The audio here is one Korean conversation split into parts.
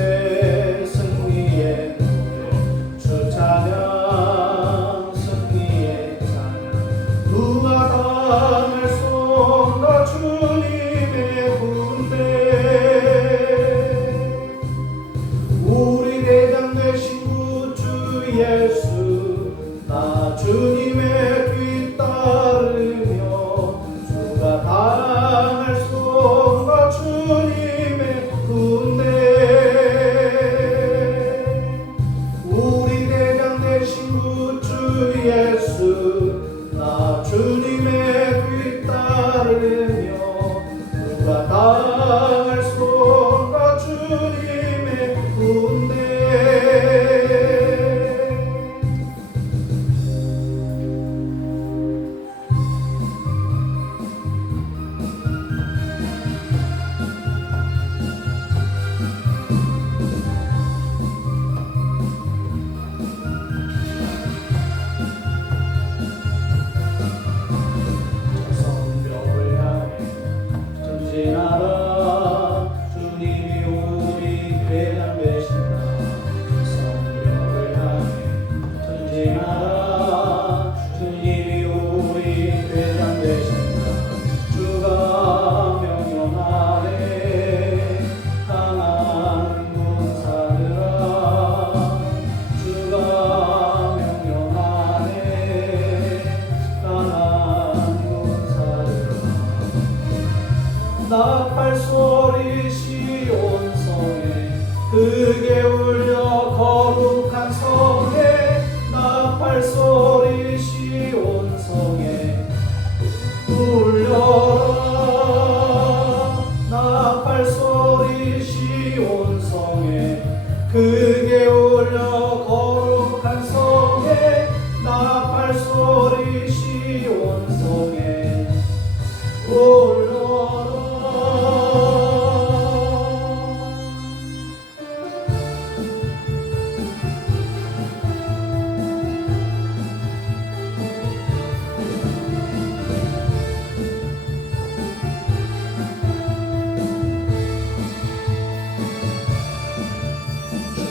노래 승리의 노래 주 찬양 승리의 찬양 누가 당할 손과 주님의 군대 우리 대장 되신 구주 예수 나 주님의 뒤따르며 주가 당할 손과 주님의 군대 우리 대장 되신 구주 예수 나 주님의 뒤따르며 누가 당할 손과 주님의 군대 전진하라 주님이 우리 대장 되신다 성벽을 향해 전진하라 주님이 우리 대장 되신다 주가 명령하네 강한 군사들아 주가 명령하네 강한 군사들아 나팔 소리 시온 성에 크게 울려 거룩한 성에 나팔 소리 시온 성에 울려라 나팔 소리 시온 성에 크게 울려 거룩한 성에 나팔 소리 시온 성에 울려라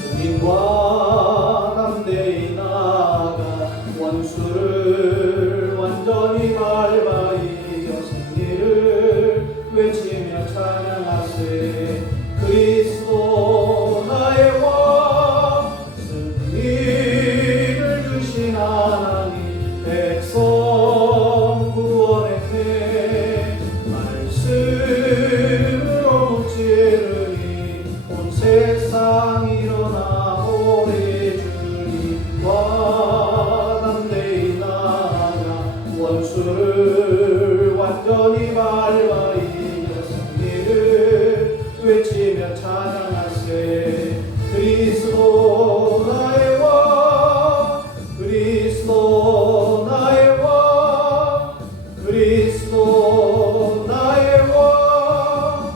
주님과 담대히 나아가 원수를 완전히 밟아 이겨 승리를 외치며 찬양하세 그리스도 나의 왕 승리를 주신 하나님 백성 구원했네 말씀으로 무찌르니 온 세상 일어나 원수를 완전히 밟아 이겨 승리를 외치며 찬양하세 그리스도 나의 왕 그리스도 나의 왕 그리스도 나의 왕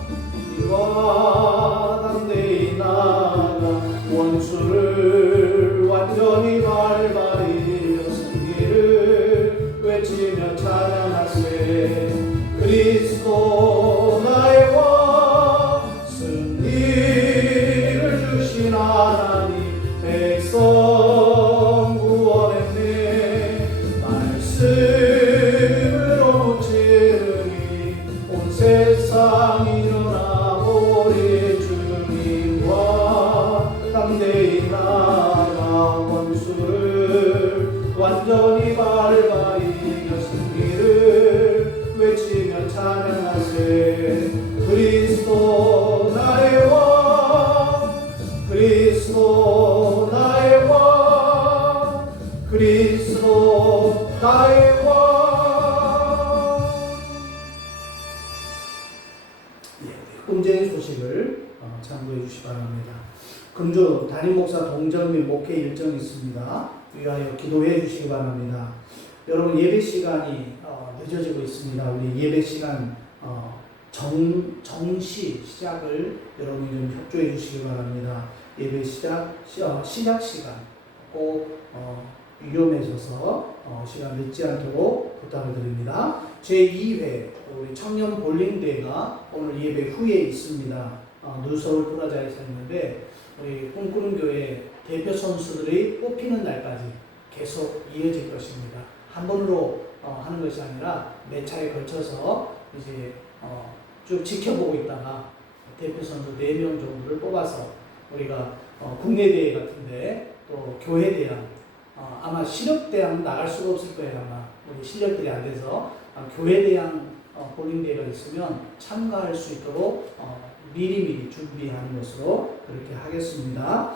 이와 담대히 나아가 원수를 완전히 밟아 이겨 승리를 외치며 찬양하세 그리스도 나의 왕 승리를 주신 하나님 백성 구원했네 말씀으로 무찌르니 온 세상 일어나 우리 주님과 담대히 나아가 원수를 완전히 밟아 이겨 승리를 외치며 찬양하세 그리스도 나의 왕 그리스도 나의 왕 그리스도 나의 왕 꿈쟁이 소식을 참고해 주시기 바랍니다. 금주 담임 목사 동정 및 목회 일정이 있습니다. 위하여 기도해 주시기 바랍니다. 여러분 예배 시간이 늦어지고 있습니다. 우리 예배 시간 정시 시작을 여러분이 좀 협조해 주시기 바랍니다. 예배 시작 시간 꼭 위험해져서 시간 늦지 않도록 부탁을 드립니다. 제2회 우리 청년 볼링대회가 오늘 예배 후에 있습니다. 누서울 프라자에서 했는데 우리 꿈꾸는 교회 대표 선수들이 뽑히는 날까지 계속 이어질 것입니다. 한 번으로 하는 것이 아니라 몇 차례 걸쳐서 이제 쭉 지켜보고 있다가 대표 선수 4명 정도를 뽑아서 우리가 국내 대회 같은데 또 교회 대항 아마 실업 대항 나갈 수가 없을 거예요. 아마 우리 실력들이 안 돼서 교회 대항 볼링 대회가 있으면 참가할 수 있도록 미리미리 준비하는 것으로 그렇게 하겠습니다.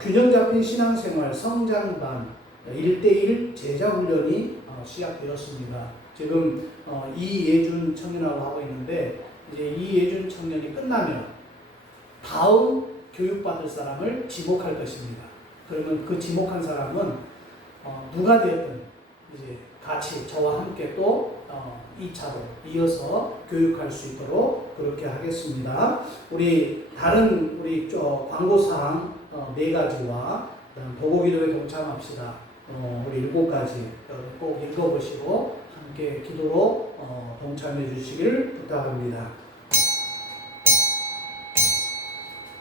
균형 잡힌 신앙생활 성장반 1대1 제자훈련이 시작되었습니다. 지금 이예준 청년하고 하고 있는데 이제 이예준 청년이 끝나면 다음 교육받을 사람을 지목할 것입니다. 그러면 그 지목한 사람은 누가 되었든 이제 같이 저와 함께 또 2차로 이어서 교육할 수 있도록 그렇게 하겠습니다. 우리 다른 우리 광고사항 4가지와 보고기도에 동참합시다. 우리 7가지 꼭 읽어보시고 함께 기도로 동참해 주시기를 부탁합니다.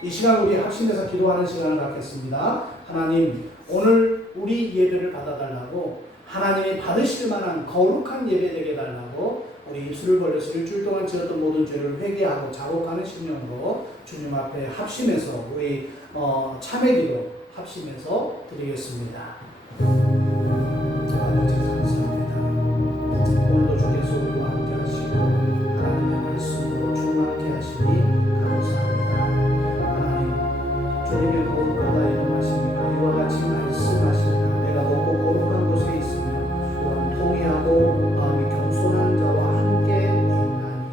이 시간 우리 합심해서 기도하는 시간을 갖겠습니다. 하나님, 오늘 우리 예배를 받아달라고 하나님이 받으실 만한 거룩한 예배 되게 해달라고 우리 입술을 벌려서 일주일 동안 지었던 모든 죄를 회개하고 자복하는 심령으로 주님 앞에 합심해서 우리 참회기도 합심해서 드리겠습니다. 아버지 감사합니다. 오늘도 주께서 우리와 함께 하시고 하나님의 말씀으로 충만케 하시니 감사합니다. 하나님, 주님의 거룩하다 이름하시니까 이와 같이 말씀하시니까 내가 먹고 거룩한 곳에 있으며 또한 통회하고 마음이 겸손한 자와 함께 있나니.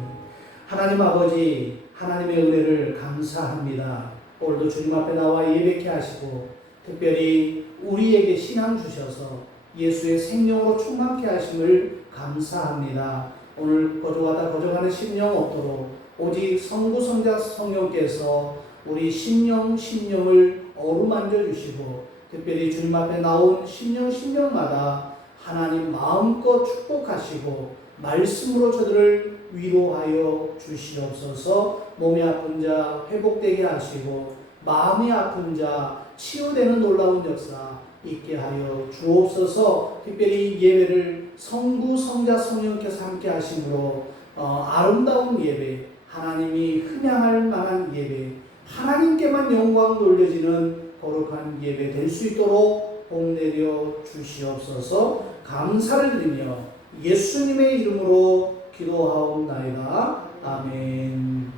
하나님 아버지, 하나님의 은혜를 감사합니다. 오늘도 주님 앞에 나와 예배케 하시고 특별히 우리에게 신앙 주셔서 예수의 생명으로 충만케 하심을 감사합니다. 오늘 거주하다 거정하는 심령 없도록 오직 성부 성자 성령께서 우리 심령을 어루만져 주시고 특별히 주님 앞에 나온 심령마다 하나님 마음껏 축복하시고 말씀으로 저들을 위로하여 주시옵소서. 몸이 아픈 자 회복되게 하시고 마음이 아픈 자 치유되는 놀라운 역사 있게 하여 주옵소서. 특별히 예배를 성부 성자 성령께서 함께 하심으로 아름다운 예배, 하나님이 흠양할 만한 예배, 하나님께만 영광 돌려지는 거룩한 예배 될 수 있도록 복 내려 주시옵소서. 감사를 드리며 예수님의 이름으로 기도하옵나이다. 아멘.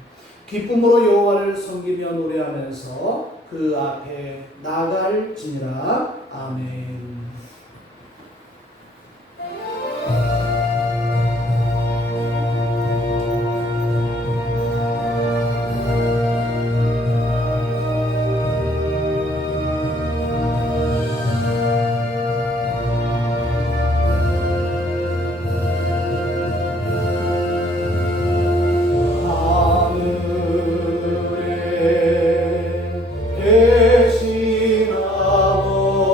기쁨으로 여호와를 섬기며 노래하면서 그 앞에 나갈지니라. 아멘. 계신 아버지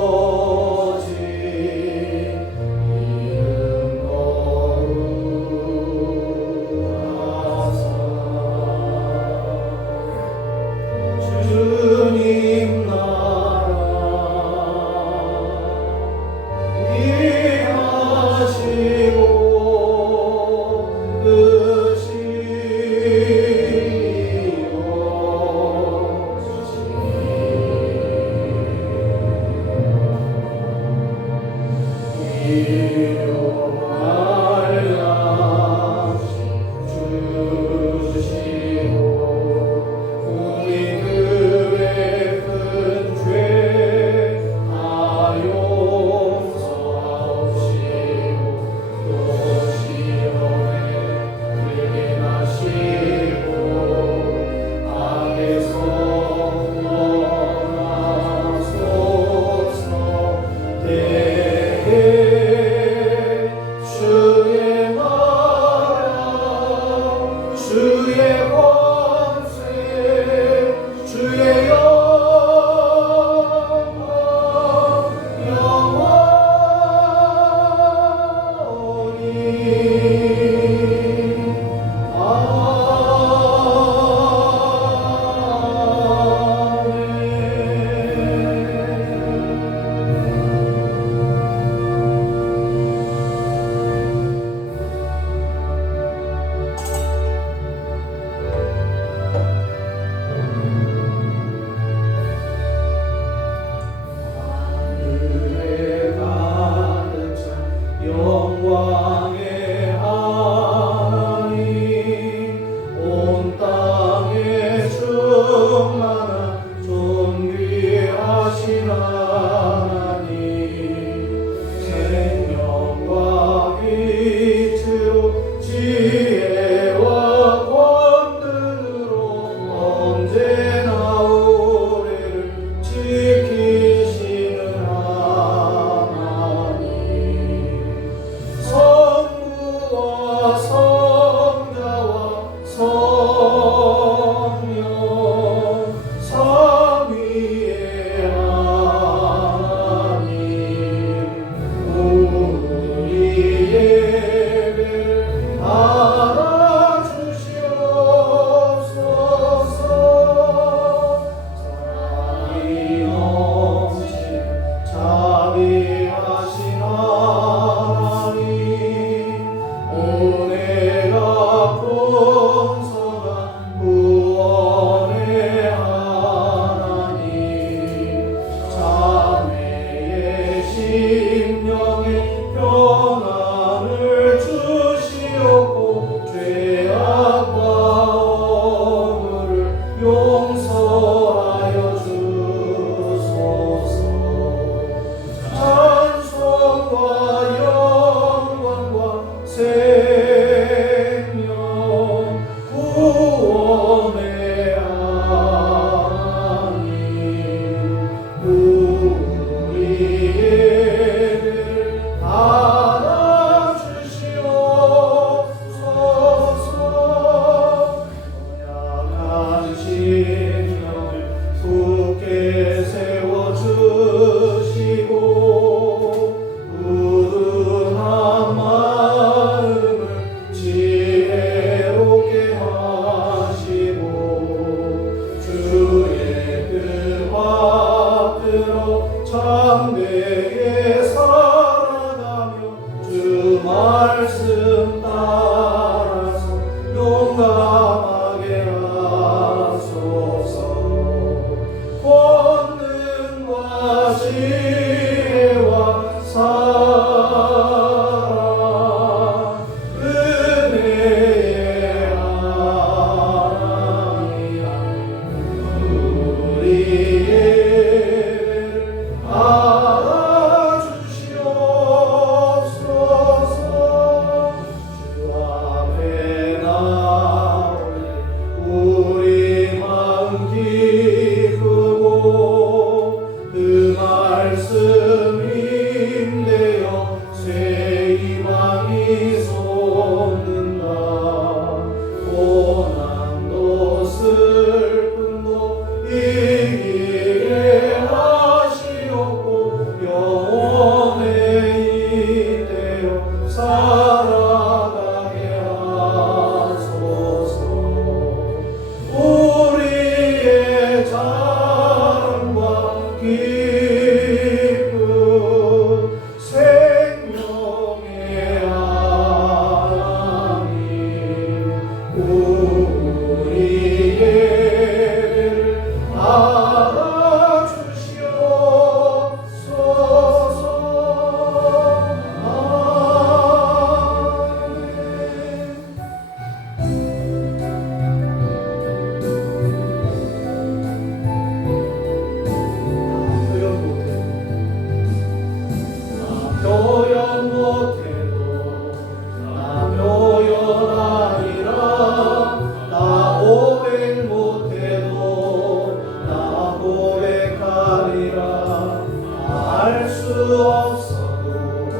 없어도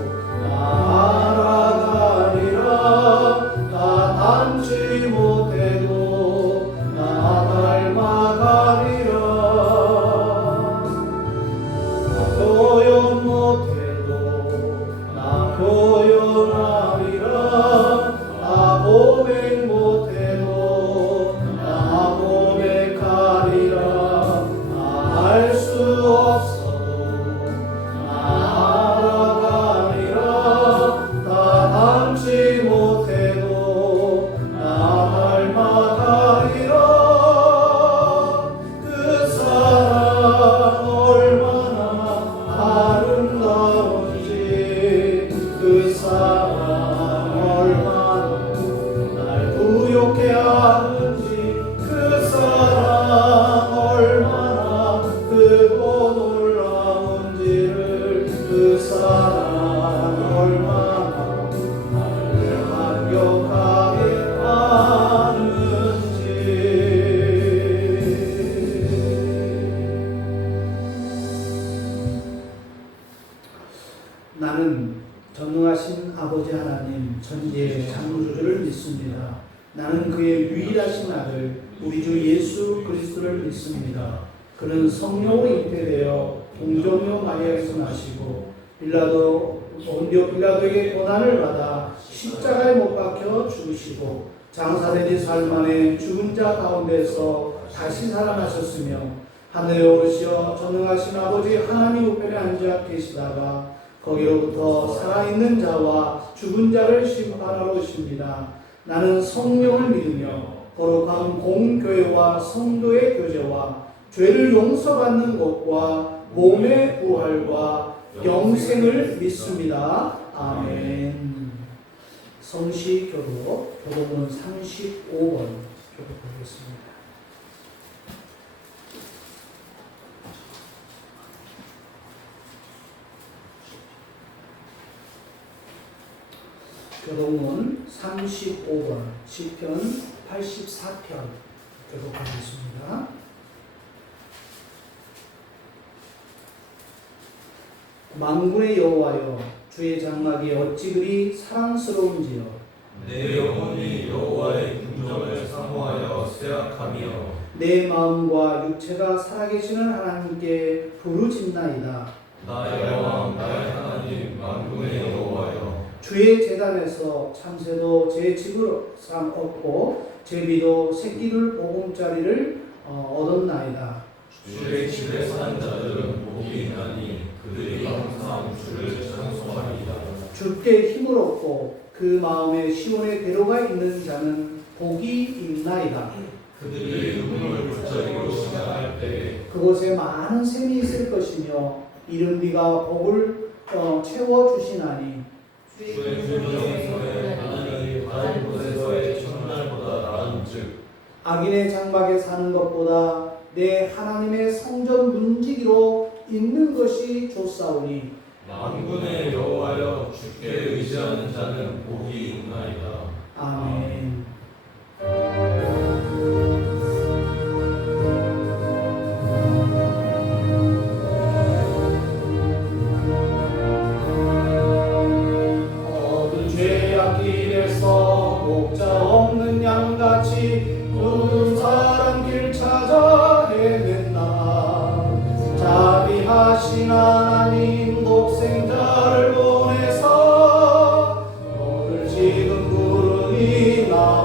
나아가리라. 나 닮지 못해도 나 닮아가리라. 나 표현 못해도 나 표현하리라. 나 고백 못해도 나 고백하리라. 나 알 수 없어도 나 알아가리라. 나 닮지 못해도 나 닮아가리라. 그 사랑 얼마나 아름다운지, 그 사랑 얼마나 날 부욕해 하는지, 그 사랑 얼마나 크고 놀라운지를, 그 사랑 얼마나 나를 감격하게 하는지. 나는 전능하신 아버지 하나님 천지의 창조주를 믿습니다. 나는 그의 유일하신 아들 우리 주 예수 그리스도를 믿습니다. 그는 성령으로 잉태되어 동정녀 마리아에서 나시고 본디오 빌라도에게 고난을 받아 십자가에 못 박혀 죽으시고 장사되니 삶 안에 죽은 자 가운데서 다시 살아나셨으며 하늘에 오르시어 전능하신 아버지 하나님 우편에 앉아 계시다가 거기로부터 살아있는 자와 죽은 자를 심판하러 오십니다. 나는 성령을 믿으며 거룩한 공교회와 성도의 교제와 죄를 용서받는 것과 몸의 부활과 영생을 믿습니다. 아멘. 성시교도 교도문 35번 교독하겠습니다. 교독문 35번 시편 84편 교독하겠습니다. 만군의 여호와여 주의 장막이 어찌 그리 사랑스러운지요. 내 영혼이 여호와의 궁정을 사모하여 쇠약하며 내 마음과 육체가 살아계시는 하나님께 부르짖나이다. 나의 왕 나의 하나님 만군의 여호와여 주의 제단에서 참새도 제 집을 얻고 제비도 새끼들 보금자리를 얻었나이다. 주의 집에 사는 자들은 복이 있나니 그들이 항상 주를 찬송하리이다. 주께 힘을 얻고 그 마음에 시온의 대로가 있는 자는 복이 있나이다. 그들이 눈물 불자리로 시작할 때에 그곳에 많은 샘이 있을 것이며 이른 비가 복을 채워주시나니 주의 궁정에서의 하나님이 다른 곳에서의 첫날보다 나은즉 악인의 장막에 사는 것보다 내 하나님의 성전 문지기로 있는 것이 좋사오니 만군의 여호와여 주께 의지하는 자는 복이 있나이다. 아멘. 어두운 죄악 길에서 목자 없는 양같이 두 사람 길 찾아 헤맨다. 자비하신 하나님 독생자를 보내사 너를 지금 부르니 나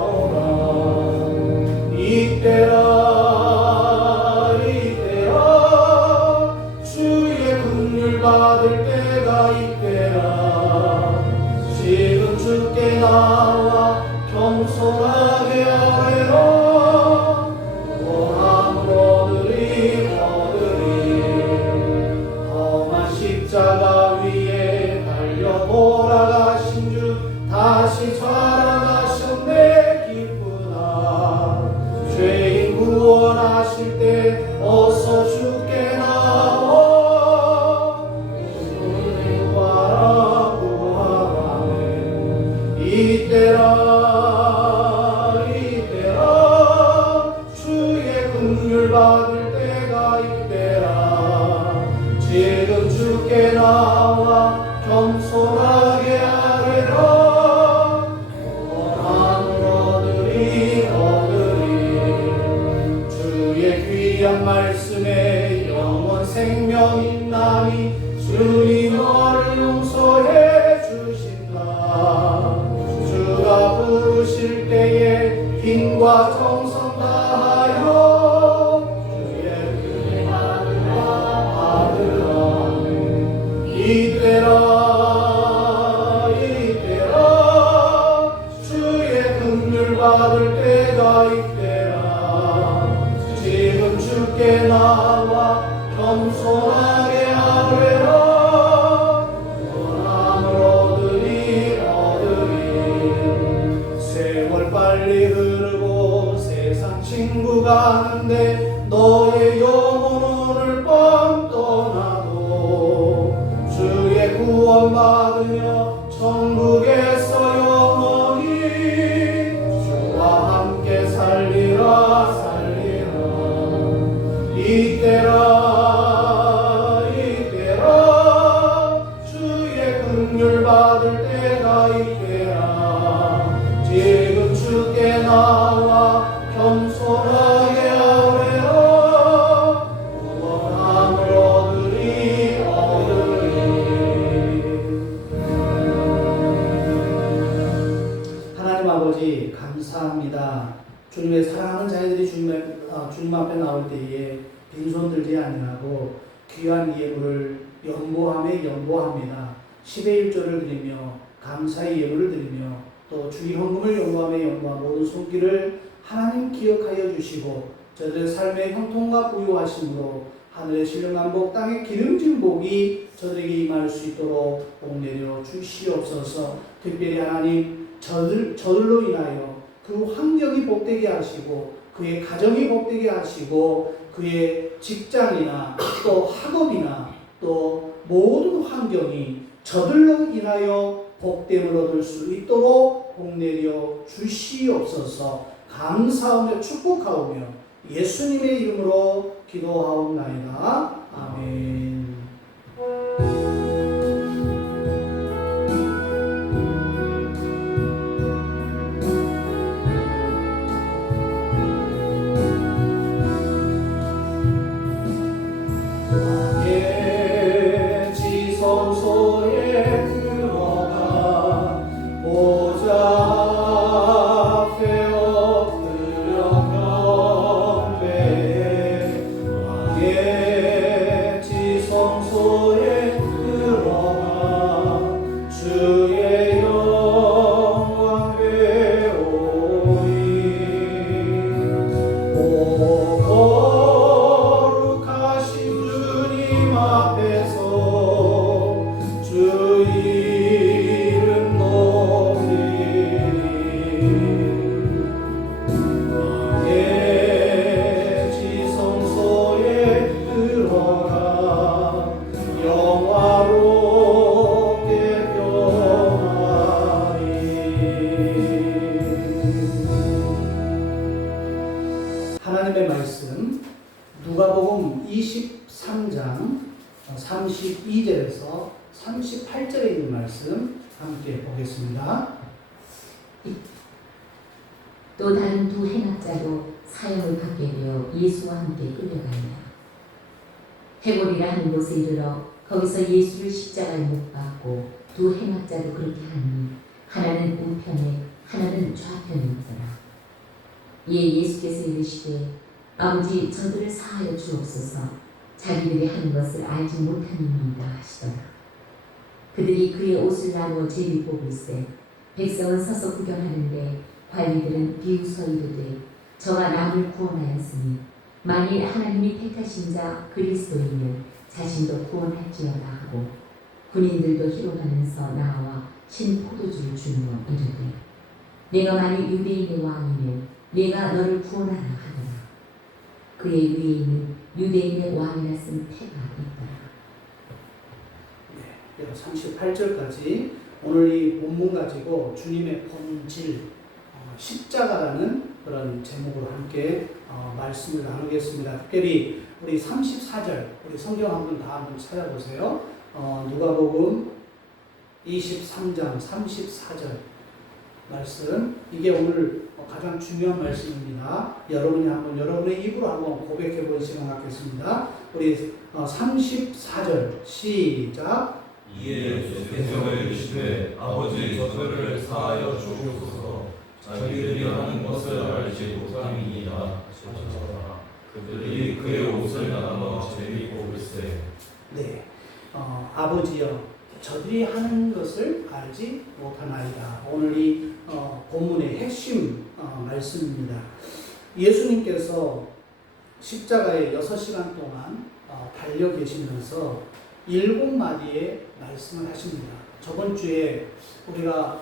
주께 나와 겸손하게 아뢰라. 원함으로 얻으리. 주의 귀한 말씀에 영원 생명 있나니 주님 너를 용서해 주신다. 주가 부르실 때에 힘과 정성 다하여 주의 은혜 받으라. 이때라 주의 긍휼 받을 때가 이때라. 지금 주께 나와 겸손하게 아뢰라. 세월 빨리 흐르고 세상 친구 가는데 너의 영혼 오늘 밤 떠나도 주의 구원 받으며 천국에서 영원히 주와 함께 살리라. 이때라 주의 긍휼 받을 때가 이때라. 지금 주께 나와 겸손하게 아뢰라. 구원함을 얻으리. 하나님 아버지 감사합니다. 주님의 사랑하는 자녀들이 주님 앞에 나올 때에 빈손 들지 아니하고 귀한 예물을 연보합니다. 10의 1조를 드리며 감사의 예물을 드리며 또 주의 헌금을 연보하며 모든 손길을 하나님 기억하여 주시고 저들의 삶의 형통과 부유하심으로 하늘의 신령한 복 땅의 기름진 복이 저들에게 임할 수 있도록 복 내려 주시옵소서. 특별히 하나님 저들로 인하여 그 환경이 복되게 하시고 그의 가정이 복되게 하시고 그의 직장이나 또 학업이나 또 모든 환경이 저들로 인하여 복됨을 얻을 수 있도록 복 내려 주시옵소서. 감사하며 축복하오며 예수님의 이름으로 기도하옵나이다. 아멘. 지성소에 들어가 보좌 앞에 엎드려 경배해. 왕의 지성소에 들어가 주의 영광 배우리. 오 거룩하신 주님 앞에서 주 이름 높이리. 왕의 지성소에 들어가 영화롭게 변하리. 하나님의 말씀 누가복음 23장 32절에서 38절에 있는 말씀 함께 보겠습니다. 또 다른 두 행악자도 사형을 받게 되어 예수와 함께 끌려가니라. 해골이라 하는 곳에 이르러 거기서 예수를 십자가에 못 박고 두 행악자도 그렇게 하니 하나는 우편에 하나는 좌편에 있더라. 이에 예수께서 이르시되 아버지 저들을 사하여 주옵소서. 자기들이 하는 것을 알지 못함이니이다 하시더라. 그들이 그의 옷을 나누어 제비 뽑을세 백성은 서서 구경하는데 관리들은 비웃어 이르되 저가 남을 구원하였으니 만일 하나님이 택하신 자 그리스도이면 자신도 구원할지어다 하고 군인들도 희롱하면서 나와 신 포도주를 주며 이르되 내가 만일 유대인의 왕이면 내가 너를 구원하라 하더라. 그의 위에 있는 유대인의 왕이라 쓴 패가 있더라. 38절까지 오늘 이 본문 가지고 주님의 본질 십자가라는 그런 제목으로 함께 말씀을 나누겠습니다. 특별히 우리 34절 우리 성경 한번 다 한번 찾아보세요. 누가복음 23장 34절 말씀, 이게 오늘 가장 중요한 말씀입니다. 여러분이 한번 여러분의 입으로 한번 고백해 보는 시간 갖겠습니다. 우리 34절 시작. 이에 예수께서 이르시되 아버지 저들을 사하여 주옵소서. 자기들이 하는 것을 알지 못함이니이다 하셨더라. 그들이 그의 옷을 나눠 재미있고 글쎄. 네, 아버지여 저들이 하는 것을 알지 못하나이다. 오늘 이 본문의 핵심 말씀입니다. 예수님께서 십자가에 6시간 동안 달려 계시면서 7마디의 말씀을 하십니다. 저번 주에 우리가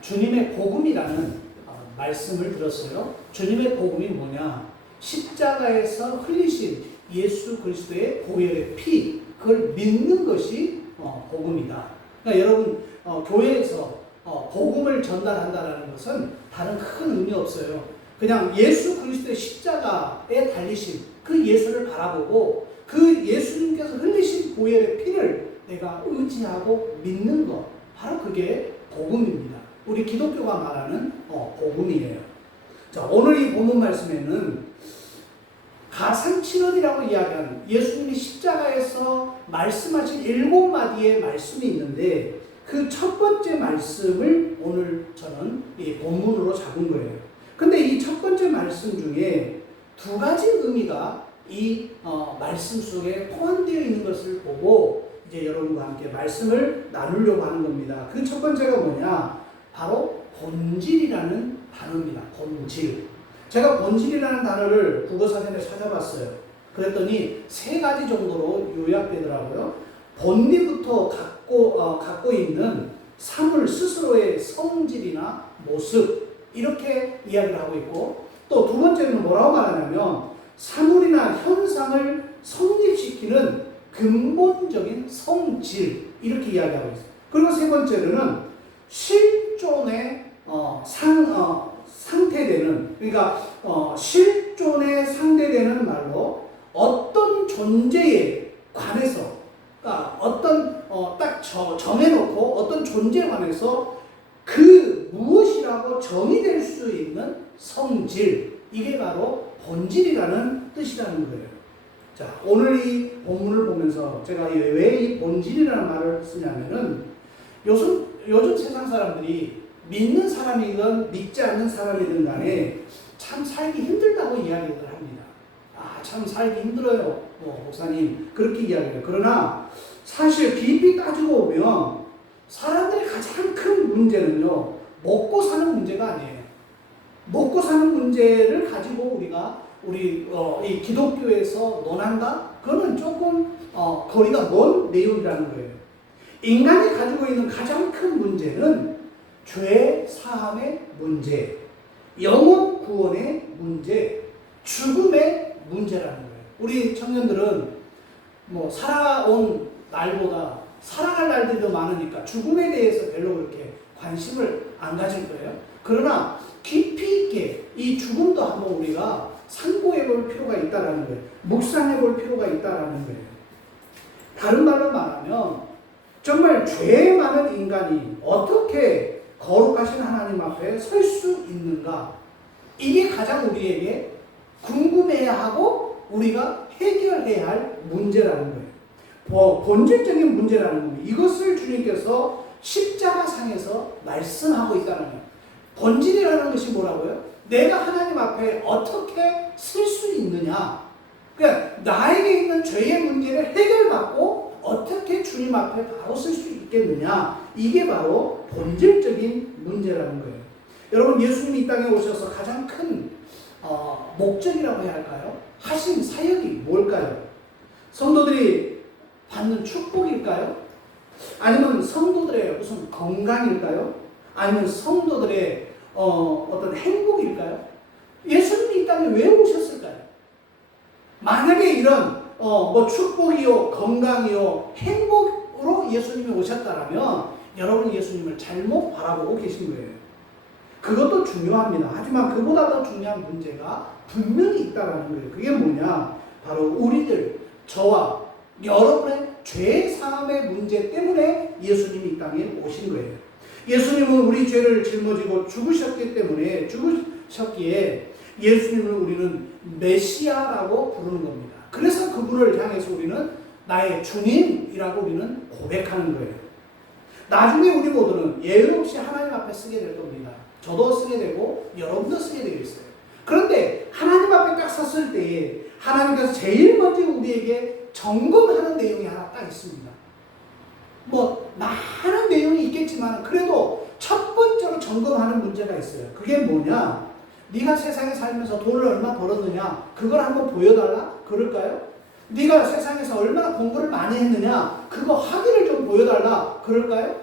주님의 복음이라는 말씀을 들었어요. 주님의 복음이 뭐냐? 십자가에서 흘리신 예수 그리스도의 보혈의 피, 그걸 믿는 것이 복음이다. 그러니까 여러분 교회에서 복음을 전달한다는 것은 다른 큰 의미 없어요. 그냥 예수 그리스도의 십자가에 달리신 그 예수를 바라보고 그 예수님께서 흘리신 보혈의 피를 내가 의지하고 믿는 것, 바로 그게 복음입니다. 우리 기독교가 말하는 복음이에요. 자, 오늘 이 본문 말씀에는 가상친언이라고 이야기하는 예수님이 십자가에서 말씀하신 7마디의 말씀이 있는데 그 첫 번째 말씀을 오늘 저는 이 본문으로 잡은 거예요. 근데 이 첫 번째 말씀 중에 2가지 의미가 이 말씀 속에 포함되어 있는 것을 보고 이제 여러분과 함께 말씀을 나누려고 하는 겁니다. 그 첫 번째가 뭐냐? 바로 본질이라는 단어입니다. 본질. 제가 본질이라는 단어를 국어사전에 찾아봤어요. 그랬더니 3가지 정도로 요약되더라고요. 본리부터 갖고 있는 사물 스스로의 성질이나 모습, 이렇게 이야기를 하고 있고, 또 2번째는 뭐라고 말하냐면 사물이나 현상을 성립시키는 근본적인 성질, 이렇게 이야기하고 있어요. 그리고 3번째로는 실존의 상태되는, 그러니까 실존에 상대되는 말로 어떤 존재에 관해서, 그러니까 어떤 딱 정해놓고 어떤 존재에 관해서 그 무엇이라고 정의될 수 있는 성질, 이게 바로 본질이라는 뜻이라는 거예요. 자, 오늘 이 본문을 보면서 제가 왜 이 본질이라는 말을 쓰냐면은 요즘 세상 사람들이 믿는 사람이든 믿지 않는 사람이든 간에 참 살기 힘들다고 이야기를 합니다. 참 살기 힘들어요, 목사님. 그렇게 이야기해요. 그러나 사실 깊이 따지고 보면 사람들의 가장 큰 문제는요, 먹고 사는 문제가 아니에요. 먹고 사는 문제를 가지고 우리 이 기독교에서 논한다? 그거는 조금 거리가 먼 내용이라는 거예요. 인간이 가지고 있는 가장 큰 문제는 죄 사함의 문제, 영혼 구원의 문제, 죽음의 문제라는 거예요. 우리 청년들은 살아온 날보다 살아갈 날들이 더 많으니까 죽음에 대해서 별로 그렇게 관심을 안 가질 거예요. 그러나 깊이 있게 이 죽음도 한번 우리가 상고해 볼 필요가 있다는 거예요. 묵상해 볼 필요가 있다는 거예요. 다른 말로 말하면 정말 죄 많은 인간이 어떻게 거룩하신 하나님 앞에 설 수 있는가? 이게 가장 우리에게 궁금해야 하고 우리가 해결해야 할 문제라는 거예요. 본질적인 문제라는 겁니다. 이것을 주님께서 십자가상에서 말씀하고 있다는 거예요. 본질이라는 것이 뭐라고요? 내가 하나님 앞에 어떻게 설 수 있느냐? 그러니까 나에게 있는 죄의 문제를 해결받고 어떻게 주님 앞에 바로 설 수 있겠느냐? 이게 바로 본질적인 문제라는 거예요. 여러분, 예수님이 이 땅에 오셔서 가장 큰 목적이라고 해야 할까요? 하신 사역이 뭘까요? 성도들이 받는 축복일까요? 아니면 성도들의 무슨 건강일까요? 아니면 성도들의 어떤 행복일까요? 예수님이 이 땅에 왜 오셨을까요? 만약에 이런 축복이요, 건강이요, 행복으로 예수님이 오셨다라면 여러분 예수님을 잘못 바라보고 계신 거예요. 그것도 중요합니다. 하지만 그보다 더 중요한 문제가 분명히 있다라는 거예요. 그게 뭐냐? 바로 우리들, 저와 여러분의 죄 사함의 문제 때문에 예수님이 이 땅에 오신 거예요. 예수님은 우리 죄를 짊어지고 죽으셨기에 예수님을 우리는 메시아라고 부르는 겁니다. 그래서 그분을 향해서 우리는 나의 주님이라고 우리는 고백하는 거예요. 나중에 우리 모두는 예외 없이 하나님 앞에 쓰게 될 겁니다. 저도 쓰게 되고 여러분도 쓰게 되겠어요. 그런데 하나님 앞에 딱 섰을 때에 하나님께서 제일 먼저 우리에게 점검하는 내용이 하나 딱 있습니다. 뭐 많은 내용이 있겠지만 그래도 첫 번째로 점검하는 문제가 있어요. 그게 뭐냐? 네가 세상에 살면서 돈을 얼마 벌었느냐? 그걸 한번 보여달라? 그럴까요? 네가 세상에서 얼마나 공부를 많이 했느냐? 그거 확인을 좀 보여달라? 그럴까요?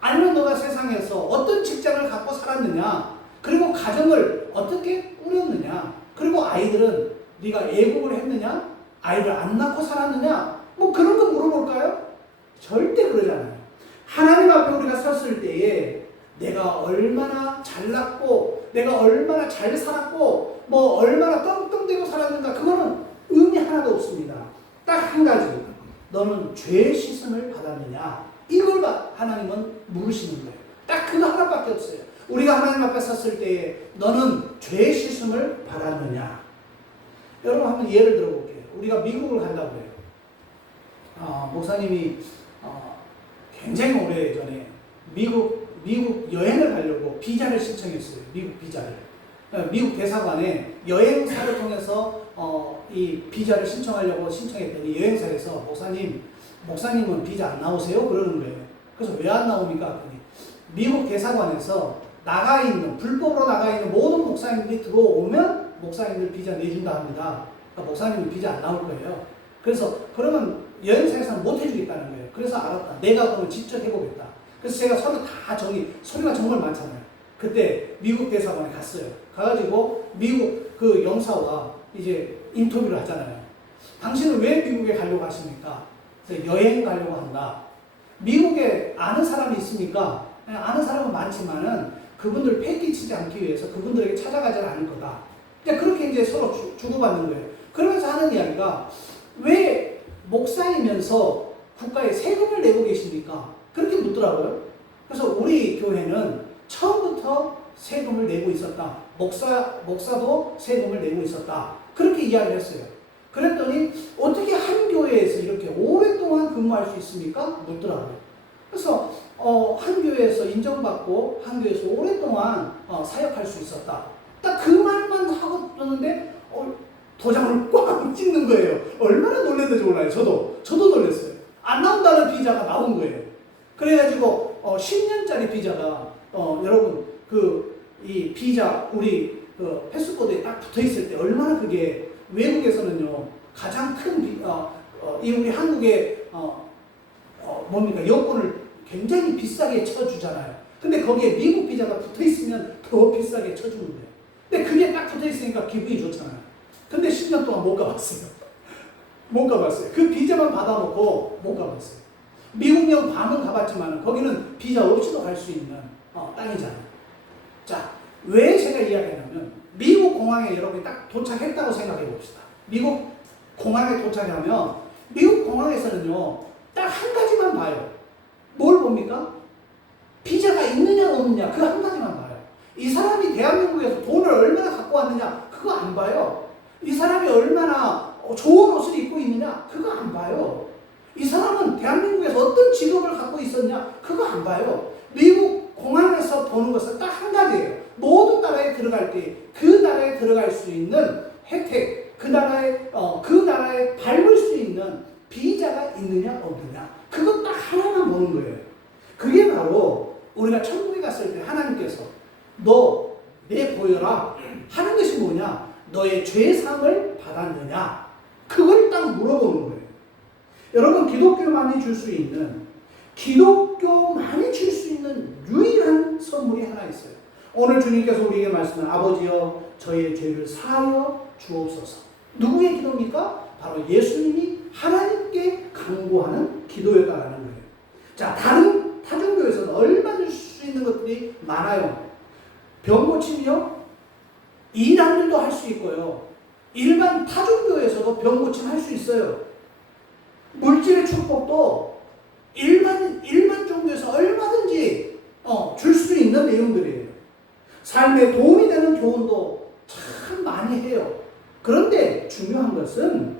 아니면 너가 세상에서 어떤 직장을 갖고 살았느냐? 그리고 가정을 어떻게 꾸렸느냐? 그리고 아이들은 네가 예국을 했느냐? 아이를 안 낳고 살았느냐? 뭐 그런 거 물어볼까요? 절대 그러잖아요. 하나님 앞에 우리가 섰을 때에 내가 얼마나 잘났고 내가 얼마나 잘 살았고 뭐 얼마나 떵떵대고 살았는가 그거는 의미 하나도 없습니다. 딱 한 가지, 너는 죄 씻음을 받았느냐? 이걸 하나님은 물으시는 거예요. 딱 그거 하나밖에 없어요. 우리가 하나님 앞에 섰을 때에 너는 죄 씻음을 받았느냐? 여러분 한번 예를 들어볼게요. 우리가 미국을 간다고 해요. 목사님이 굉장히 오래전에 미국 여행을 가려고 비자를 신청했어요. 미국 비자를. 미국 대사관에 여행사를 통해서 이 비자를 신청하려고 신청했더니 여행사에서 목사님은 비자 안 나오세요? 그러는 거예요. 그래서 왜 안 나옵니까? 그랬더니 미국 대사관에서 불법으로 나가 있는 모든 목사님들이 들어오면 목사님들 비자 내준다 합니다. 그러니까 목사님은 비자 안 나올 거예요. 그래서 그러면 여행사에서는 못 해주겠다는 거예요. 그래서 알았다. 내가 그걸 직접 해보겠다. 그래서 제가 서류가 정말 많잖아요. 그때 미국 대사관에 갔어요. 가가지고 미국 그 영사와 이제 인터뷰를 하잖아요. 당신은 왜 미국에 가려고 하십니까? 그래서 여행 가려고 한다. 미국에 아는 사람이 있습니까? 아는 사람은 많지만은 그분들 패기치지 않기 위해서 그분들에게 찾아가지는 않을 거다. 그렇게 이제 서로 주고받는 거예요. 그러면서 하는 이야기가 왜 목사이면서 국가에 세금을 내고 계십니까? 그렇게 묻더라고요. 그래서 우리 교회는 처음부터 세금을 내고 있었다. 목사도 세금을 내고 있었다. 그렇게 이야기를 했어요. 그랬더니 어떻게 한 교회에서 이렇게 오랫동안 근무할 수 있습니까? 묻더라고요. 그래서 한 교회에서 인정받고 한 교회에서 오랫동안 사역할 수 있었다. 딱 그 말만 하고 떴는데 도장을 꽉 찍는 거예요. 얼마나 놀랐는지 몰라요. 저도 놀랐어요. 안 나온다는 비자가 나온 거예요. 그래가지고 10년짜리 비자가 여러분 이 비자 우리 패스포드에 딱 붙어 있을 때 얼마나 그게 외국에서는요 가장 큰 이 우리 한국의 여권을 굉장히 비싸게 쳐주잖아요. 근데 거기에 미국 비자가 붙어 있으면 더 비싸게 쳐주는 거예요. 근데 그게 딱 붙어 있으니까 기분이 좋잖아요. 근데 10년 동안 못 가봤어요. 그 비자만 받아놓고 못 가봤어요. 미국령 밤은 가봤지만 거기는 비자 없이도 갈 수 있는 땅이잖아요. 자, 왜 제가 이야기하냐면 미국 공항에 여러분이 딱 도착했다고 생각해 봅시다. 미국 공항에 도착하면 미국 공항에서는요 딱 한 가지만 봐요. 뭘 봅니까? 비자가 있느냐 없느냐 그 한 가지만 봐요. 이 사람이 대한민국에서 돈을 얼마나 갖고 왔느냐 그거 안 봐요. 이 사람이 얼마나 좋은 옷을 입고 있느냐 그거 안 봐요. 이 사람은 대한민국에서 어떤 직업을 갖고 있었냐 그거 안 봐요. 미국 공항에서 보는 것은 딱 한 가지예요. 모든 나라에 들어갈 때 그 나라에 들어갈 수 있는 혜택, 그 나라에 밟을 수 있는 비자가 있느냐 없느냐 그것 딱 하나만 보는 거예요. 그게 바로 우리가 천국에 갔을 때 하나님께서 너 내 보여라 하는 것이 뭐냐? 너의 죄상을 받았느냐? 그걸 딱 물어보는 거예요. 여러분 기독교만이 줄 수 있는 유일한 선물이 하나 있어요. 오늘 주님께서 우리에게 말씀하는 아버지여 저희의 죄를 사하여 주옵소서. 누구의 기도입니까? 바로 예수님이 하나님께 간구하는 기도였다라는 거예요. 자, 다른 타종교에서는 얼마 줄 수 있는 것들이 많아요. 병 고침이요? 이단들도 할 수 있고요. 일반 타종교에서도 병 고침 할 수 있어요. 물질의 축복도 일반 종교에서 얼마든지 줄 수 있는 내용들이에요. 삶에 도움이 되는 교훈도 참 많이 해요. 그런데 중요한 것은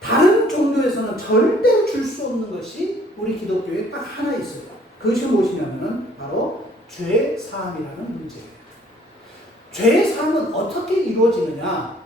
다른 종교에서는 절대로 줄 수 없는 것이 우리 기독교에 딱 하나 있어요. 그것이 무엇이냐면 바로 죄 사함이라는 문제예요. 죄 사함은 어떻게 이루어지느냐?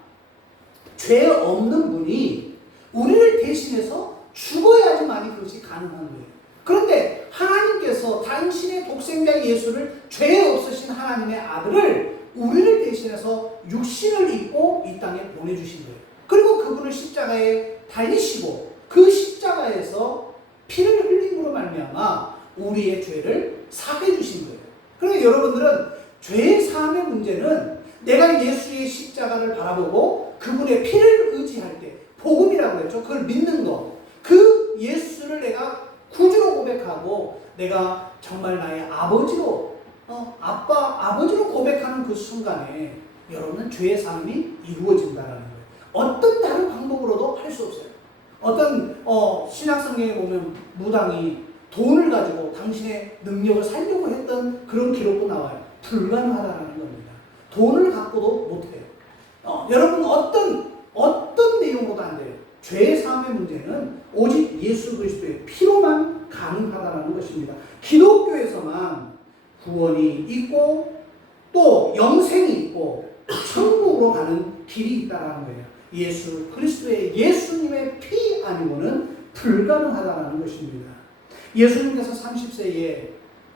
죄 없는 분이 우리를 대신해서 죽어야지만이 그것이 가능한 거예요. 그런데 하나님께서 당신의 독생자 예수를 죄 없으신 하나님의 아들을 우리를 대신해서 육신을 입고 이 땅에 보내주신 거예요. 그리고 그분을 십자가에 달리시고 그 십자가에서 피를 흘림으로 말미암아 우리의 죄를 사해 주신 거예요. 그러니까 여러분들은 죄 사함의 문제는 내가 예수의 십자가를 바라보고 그분의 피를 의지할 때, 복음이라고 했죠. 그걸 믿는 거. 그 예수를 내가 구주로 고백하고 내가 정말 나의 아버지로 아버지로 고백하는 그 순간에 여러분은 죄의 삶이 이루어진다는 거예요. 어떤 다른 방법으로도 할 수 없어요. 어떤 신약성경에 보면 무당이 돈을 가지고 당신의 능력을 살려고 했던 그런 기록도 나와요. 불가능하다는 겁니다. 돈을 갖고도 못해요. 여러분 어떤 내용으로도 안 돼요. 죄의 사함의 문제는 오직 예수 그리스도의 피로만 가능하다는 것입니다. 기독교에서만 구원이 있고 또 영생이 있고 천국으로 가는 길이 있다는 거예요. 예수 그리스도의 예수님의 피 아니고는 불가능하다는 것입니다. 예수님께서 30세에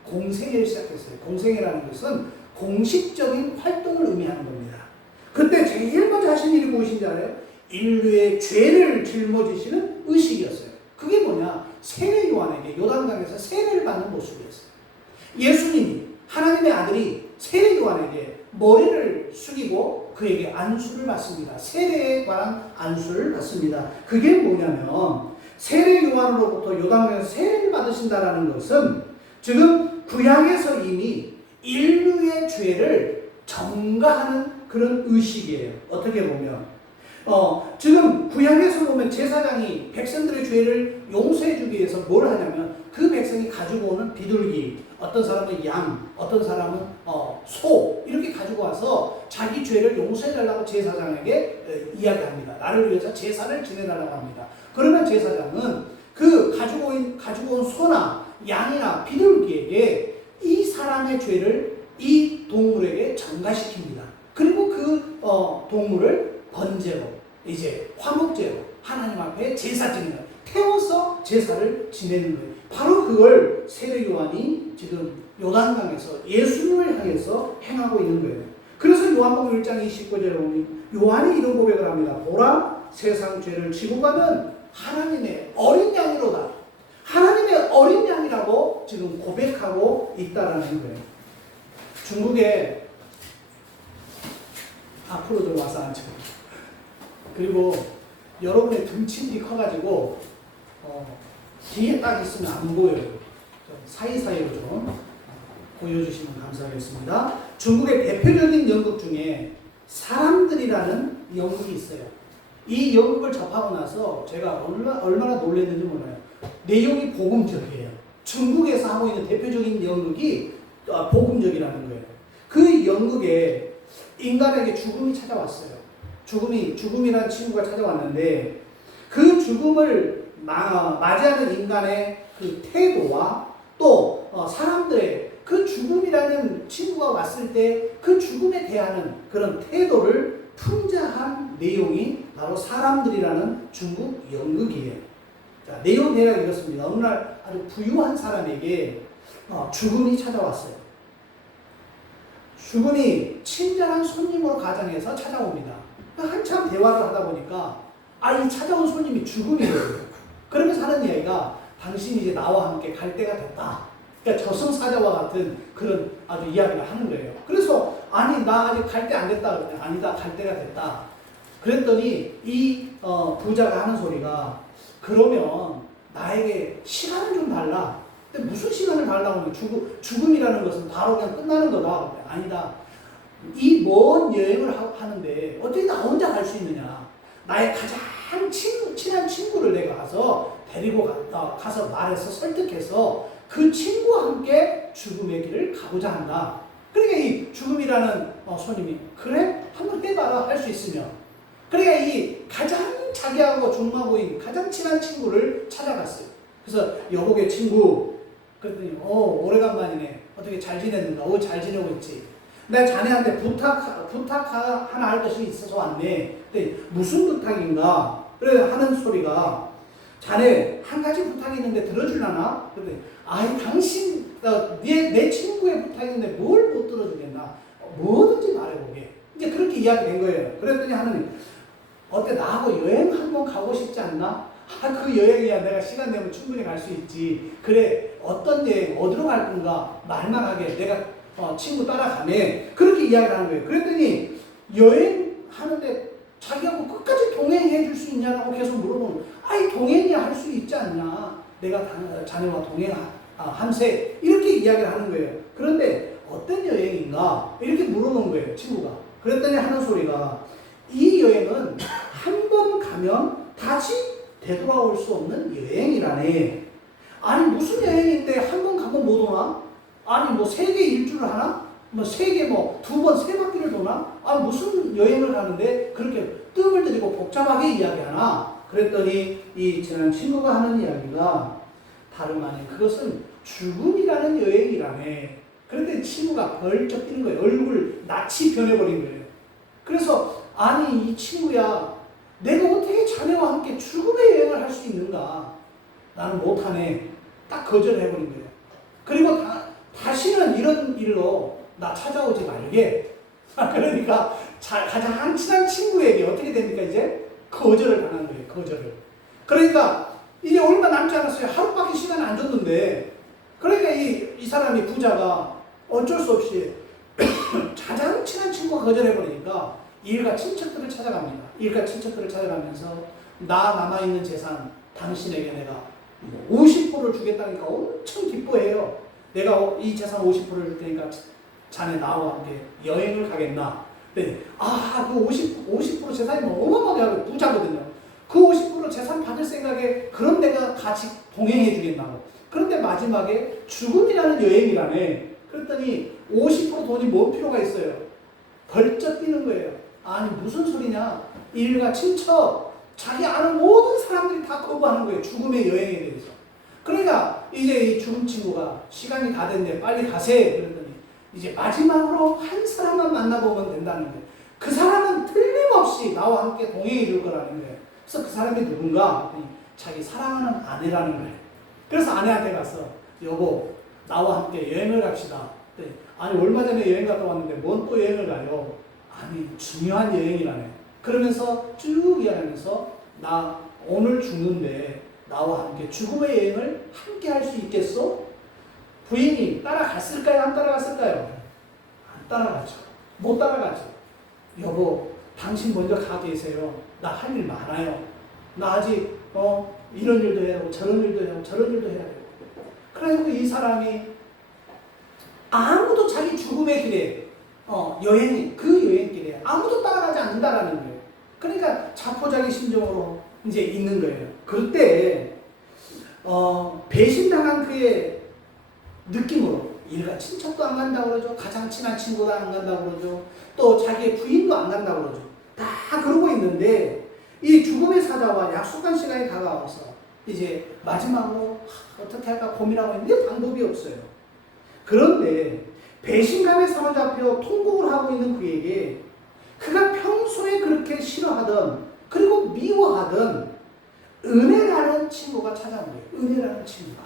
공생애를 시작했어요. 공생애라는 것은 공식적인 활동을 의미하는 겁니다. 그때 제일 먼저 하신 일이 무엇인지 알아요? 인류의 죄를 짊어지시는 의식이었어요. 그게 뭐냐? 세례 요한에게 요단강에서 세례를 받는 모습이었어요. 예수님이 하나님의 아들이 세례 요한에게 머리를 숙이고 그에게 안수를 받습니다. 세례에 관한 안수를 받습니다. 그게 뭐냐면 세례 요한으로부터 요단강에서 세례를 받으신다라는 것은 지금 구약에서 이미 인류의 죄를 전가하는 그런 의식이에요. 어떻게 보면 지금 구약에서 보면 제사장이 백성들의 죄를 용서해주기 위해서 뭘 하냐면 그 백성이 가지고 오는 비둘기, 어떤 사람은 양, 어떤 사람은 소 이렇게 가지고 와서 자기 죄를 용서해달라고 제사장에게 이야기합니다. 나를 위해서 제사를 지내달라고 합니다. 그러면 제사장은 그 가지고 온 소나 양이나 비둘기에게 이 사람의 죄를 이 동물에게 전가시킵니다. 그리고 그 동물을 번제로 이제 화목제로 하나님 앞에 제사 지내는 거예요. 태워서 제사를 지내는 거예요. 바로 그걸 세례 요한이 지금 요단강에서 예수님을 향해서 행하고 있는 거예요. 그래서 요한복음 1장 29절에 보면 요한이 이런 고백을 합니다. 보라 세상 죄를 지고 가는 하나님의 어린 양이로다. 하나님의 어린 양이라고 지금 고백하고 있다라는 거예요. 중국에 앞으로 좀 와서 앉혀. 그리고 여러분의 등치들이 커가지고 뒤에 딱 있으면 안 보여요. 좀 사이사이로 좀 보여주시면 감사하겠습니다. 중국의 대표적인 연극 중에 사람들이라는 연극이 있어요. 이 연극을 접하고 나서 제가 얼마나 놀랐는지 몰라요. 내용이 복음적이에요. 중국에서 하고 있는 대표적인 연극이 복음적이라는 거예요. 그 연극에 인간에게 죽음이 찾아왔어요. 죽음이라는 친구가 찾아왔는데 그 죽음을 맞이하는 인간의 그 태도와 또 사람들의 그 죽음이라는 친구가 왔을 때 그 죽음에 대하는 그런 태도를 풍자한 내용이 바로 사람들이라는 중국 연극이에요. 자, 내용 대략 이렇습니다. 어느 날 아주 부유한 사람에게 죽음이 찾아왔어요. 죽음이 친절한 손님으로 가정에서 찾아옵니다. 한참 대화를 하다 보니까 이 찾아온 손님이 죽음이에요. 그러면서 하는 이야기가 당신이 이제 나와 함께 갈 때가 됐다. 그러니까 저승사자와 같은 그런 아주 이야기를 하는 거예요. 그래서 아니 나 아직 갈 때 안 됐다. 그러면 아니다 갈 때가 됐다. 그랬더니 이 부자가 하는 소리가 그러면 나에게 시간을 좀 달라. 근데 무슨 시간을 달라고 하면 죽음이라는 것은 바로 그냥 끝나는 거다. 아니다. 이 먼 여행을 하는데 어떻게 나 혼자 갈 수 있느냐. 나의 가장 친한 친구를 내가 가서 데리고 가서 말해서 설득해서 그 친구와 함께 죽음의 길을 가고자 한다. 그러니까 이 죽음이라는 손님이 그래? 한번 해봐라 할 수 있으면. 그러니까 이 가장 자기하고 중마고인 가장 친한 친구를 찾아갔어요. 그래서 여보게 친구, 그랬더니 오래간만이네. 어떻게 잘 지냈는가? 잘 지내고 있지. 내가 자네한테 부탁 하나 할 것이 있어서 왔네. 근데 무슨 부탁인가? 그래 하는 소리가 자네 한 가지 부탁이 있는데 들어주려나? 그랬더니 당신 내 친구의 부탁이 있는데 뭘 못 들어주겠나? 뭐든지 말해보게. 이제 그렇게 이야기된 거예요. 그랬더니 하느님 어때 나하고 여행 한번 가고 싶지 않나? 그 여행이야 내가 시간 내면 충분히 갈 수 있지. 그래 어떤 여행 어디로 갈 건가 말만 하게 내가 친구 따라가네. 그렇게 이야기를 하는 거예요. 그랬더니 여행하는데 자기하고 끝까지 동행해 줄 수 있냐라고 계속 물어보는 동행이야 할 수 있지 않냐. 내가 자네와 동행함세 이렇게 이야기를 하는 거예요. 그런데 어떤 여행인가 이렇게 물어본 거예요. 친구가. 그랬더니 하는 소리가 이 여행은 한 번 가면 다시 되돌아올 수 없는 여행이라네. 아니 무슨 여행인데 한 번 가면 못 오나? 아니 뭐 세계 일주를 하나? 뭐 세계 두 번 세 바퀴를 도나? 무슨 여행을 가는데 그렇게 뜸을 들이고 복잡하게 이야기하나? 그랬더니 이 지난 친구가 하는 이야기가 다름 아닌 그것은 죽음이라는 여행이라네. 그런데 친구가 벌쩍 뛰는 거예요. 얼굴 낯이 변해버린 거예요. 그래서 이 친구야 내가 어떻게 자네와 함께 죽음의 여행을 할 수 있는가? 나는 못하네. 딱 거절을 해버린 거예요. 그리고 다시는 이런 일로 나 찾아오지 말게. 그러니까 가장 친한 친구에게 어떻게 됩니까? 이제 거절을 당한 거예요. 거절을. 그러니까 이제 얼마 남지 않았어요. 하루밖에 시간 안 줬는데 그러니까 이 사람이 부자가 어쩔 수 없이 가장 친한 친구가 거절해버리니까 일가 친척들을 찾아갑니다. 일가 친척들을 찾아가면서 나 남아있는 재산 당신에게 내가 50%를 주겠다니까 엄청 기뻐해요. 내가 이 재산 50%를 줄 테니까 자네 나와 함께 여행을 가겠나? 네. 그 50% 재산이 어마어마하게 부자거든요. 그 50% 재산 받을 생각에 그럼 내가 같이 동행해 주겠나고. 그런데 마지막에 죽음이라는 여행이라네. 그랬더니 50% 돈이 뭔 필요가 있어요? 벌쩍 뛰는 거예요. 무슨 소리냐? 일가 친척, 자기 아는 모든 사람들이 다 거부하는 거예요. 죽음의 여행에 대해서. 그러니까 이제 이 죽음 친구가 시간이 다 됐네. 빨리 가세. 그랬더니 이제 마지막으로 한 사람만 만나보면 된다는 거예요. 그 사람은 틀림없이 나와 함께 동행해 줄 거라는 거예요. 그래서 그 사람이 누군가? 자기 사랑하는 아내라는 거예요. 그래서 아내한테 가서 여보 나와 함께 여행을 갑시다. 얼마 전에 여행 갔다 왔는데 뭔 또 여행을 가요? 중요한 여행이라네. 그러면서 쭉 이야기하면서 나 오늘 죽는데 나와 함께 죽음의 여행을 함께 할 수 있겠어? 부인이 따라갔을까요? 안 따라갔을까요? 안 따라가죠. 못 따라가죠. 여보 당신 먼저 가 계세요. 나 할 일 많아요. 나 아직 이런 일도 해야 하고 저런 일도 해야 하고 저런 일도 해야 되고. 그래서 이 사람이 아무도 자기 죽음의 길에 그 여행길에 아무도 따라가지 않는다라는 거예요. 그러니까 자포자기 심정으로 이제 있는 거예요. 그때 배신당한 그의 느낌으로 일가 친척도 안 간다고 그러죠. 가장 친한 친구도 안 간다고 그러죠. 또 자기의 부인도 안 간다고 그러죠. 다 그러고 있는데 이 죽음의 사자와 약속한 시간이 다가와서 이제 마지막으로 어떻게 할까 고민하고 있는데 방법이 없어요. 그런데 배신감에 사로잡혀 통곡을 하고 있는 그에게 그가 평소에 그렇게 싫어하던 그리고 미워하던 은혜라는 친구가 찾아온 거예요. 은혜라는 친구가.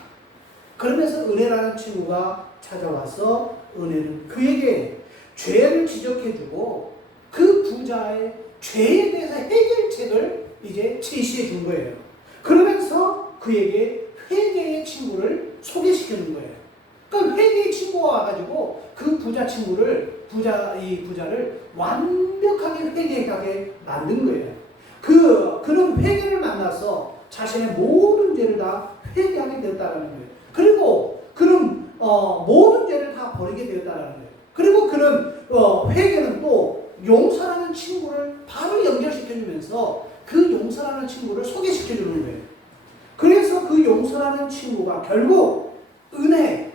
그러면서 은혜라는 친구가 찾아와서 은혜는 그에게 죄를 지적해주고 그 부자의 죄에 대해서 해결책을 이제 제시해 준 거예요. 그러면서 그에게 회개의 친구를 소개시키는 거예요. 그러니까 회개의 친구가 와가지고 그 부자 친구를 이 부자를 완벽하게 회개하게 만든 거예요. 그는 회개를 만나서 자신의 모든 죄를 다 회개하게 되었다는 거예요. 그리고 그는 모든 죄를 다 버리게 되었다는 거예요. 그리고 그는 회개는 또 용서라는 친구를 바로 연결시켜주면서 그 용서라는 친구를 소개시켜주는 거예요. 그래서 롯이라는 친구가 결국 은혜,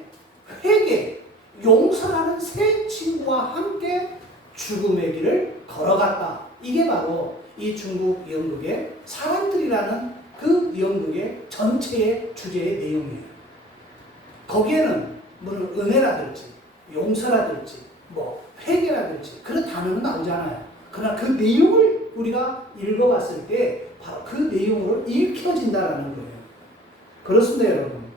회개, 용서라는 새 친구와 함께 죽음의 길을 걸어갔다. 이게 바로 이 중국 연극의 사람들이라는 그 연극의 전체의 주제의 내용이에요. 거기에는 물론 은혜라든지 용서라든지 뭐 회개라든지 그런 단어는 나오지 않아요. 그러나 그 내용을 우리가 읽어봤을 때 바로 그 내용으로 읽혀진다라는 거예요. 그렇습니다, 여러분.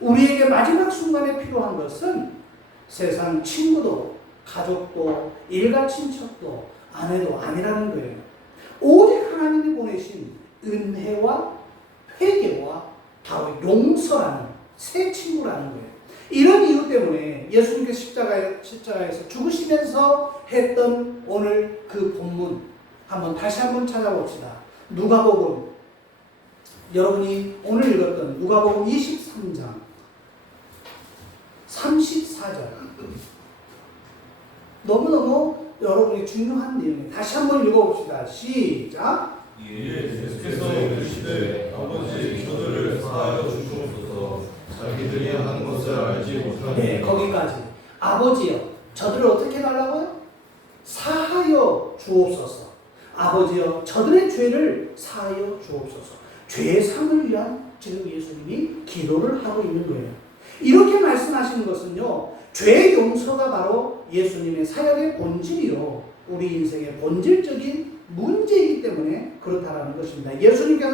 우리에게 마지막 순간에 필요한 것은 세상 친구도 가족도 일가 친척도 아내도 아니라는 거예요. 오직 하나님이 보내신 은혜와 회개와 바로 용서라는 새 친구라는 거예요. 이런 이유 때문에 예수님께서 십자가에서 죽으시면서 했던 오늘 그 본문 다시 한번 찾아봅시다. 누가복음, 여러분이 오늘 읽었던 누가복음 23장 34절 너무너무 여러분이 중요한 내용이에요. 다시 한번 읽어봅시다. 시작. 예수께서 이르시되 아버지 저들을 사하여 주시옵소서 자기들이 하는 것을 알지 못하니. 네, 거기까지. 아버지여 저들을 어떻게 해달라고요? 사하여 주옵소서. 아버지여 저들의 죄를 사하여 주옵소서. 죄의 상을 위한 지금 예수님이 기도를 하고 있는 거예요. 이렇게 말씀하시는 것은요, 죄의 용서가 바로 예수님의 사역의 본질이요, 우리 인생의 본질적인 문제이기 때문에 그렇다라는 것입니다. 예수님께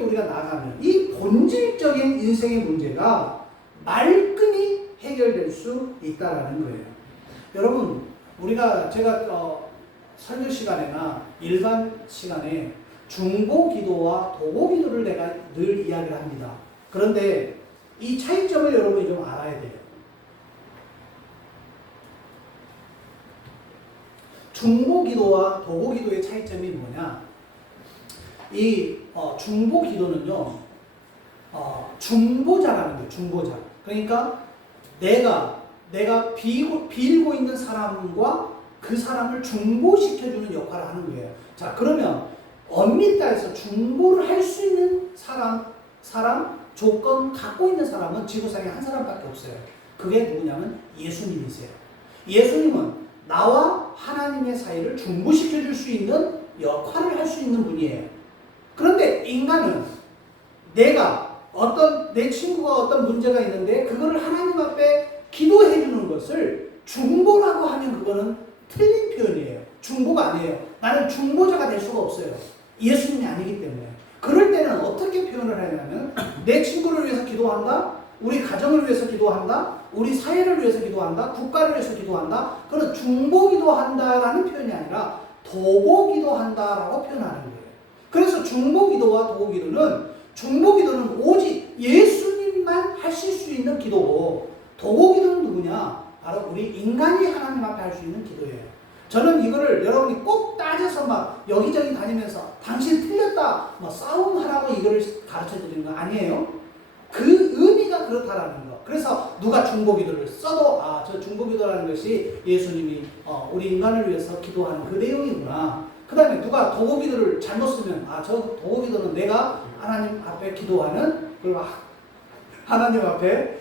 우리가 나아가면 이 본질적인 인생의 문제가 말끔히 해결될 수 있다라는 거예요. 여러분, 제가 설교 시간에나 일반 시간에 중보 기도와 도고 기도를 내가 늘 이야기를 합니다. 그런데 이 차이점을 여러분이 좀 알아야 돼요. 중보 기도와 도고 기도의 차이점이 뭐냐? 이 중보 기도는요, 중보자라는 거예요. 중보자. 그러니까 내가 빌고 있는 사람과 그 사람을 중보시켜주는 역할을 하는 거예요. 자, 그러면 엄밀히 따져서 중보를 할 수 있는 사람 조건 갖고 있는 사람은 지구상에 한 사람밖에 없어요. 그게 누구냐면 예수님이세요. 예수님은 나와 하나님의 사이를 중보시켜 줄 수 있는 역할을 할 수 있는 분이에요. 그런데 인간은 내 친구가 어떤 문제가 있는데 그거를 하나님 앞에 기도해 주는 것을 중보라고 하면 그거는 틀린 표현이에요. 중보가 아니에요. 나는 중보자가 될 수가 없어요. 예수님이 아니기 때문에. 그럴 때는 어떻게 표현을 하냐면 내 친구를 위해서 기도한다, 우리 가정을 위해서 기도한다, 우리 사회를 위해서 기도한다, 국가를 위해서 기도한다. 그건 중보 기도한다라는 표현이 아니라 도고 기도한다라고 표현하는 거예요. 그래서 중보 기도와 도고 기도는 오직 예수님만 하실 수 있는 기도고, 도고 기도는 누구냐? 바로 우리 인간이 하나님 앞에 할 수 있는 기도예요. 저는 이거를 여러분이 꼭 따져서 막 여기저기 다니면서 당신 틀렸다, 싸움하라고 이거를 가르쳐 드리는 거 아니에요. 그 의미가 그렇다라는 거. 그래서 누가 중보기도를 써도 저 중보기도라는 것이 예수님이 우리 인간을 위해서 기도하는 그 내용이구나. 그 다음에 누가 도고기도를 잘못 쓰면 저 도고기도는 내가 하나님 앞에 기도하는, 그리고 하나님 앞에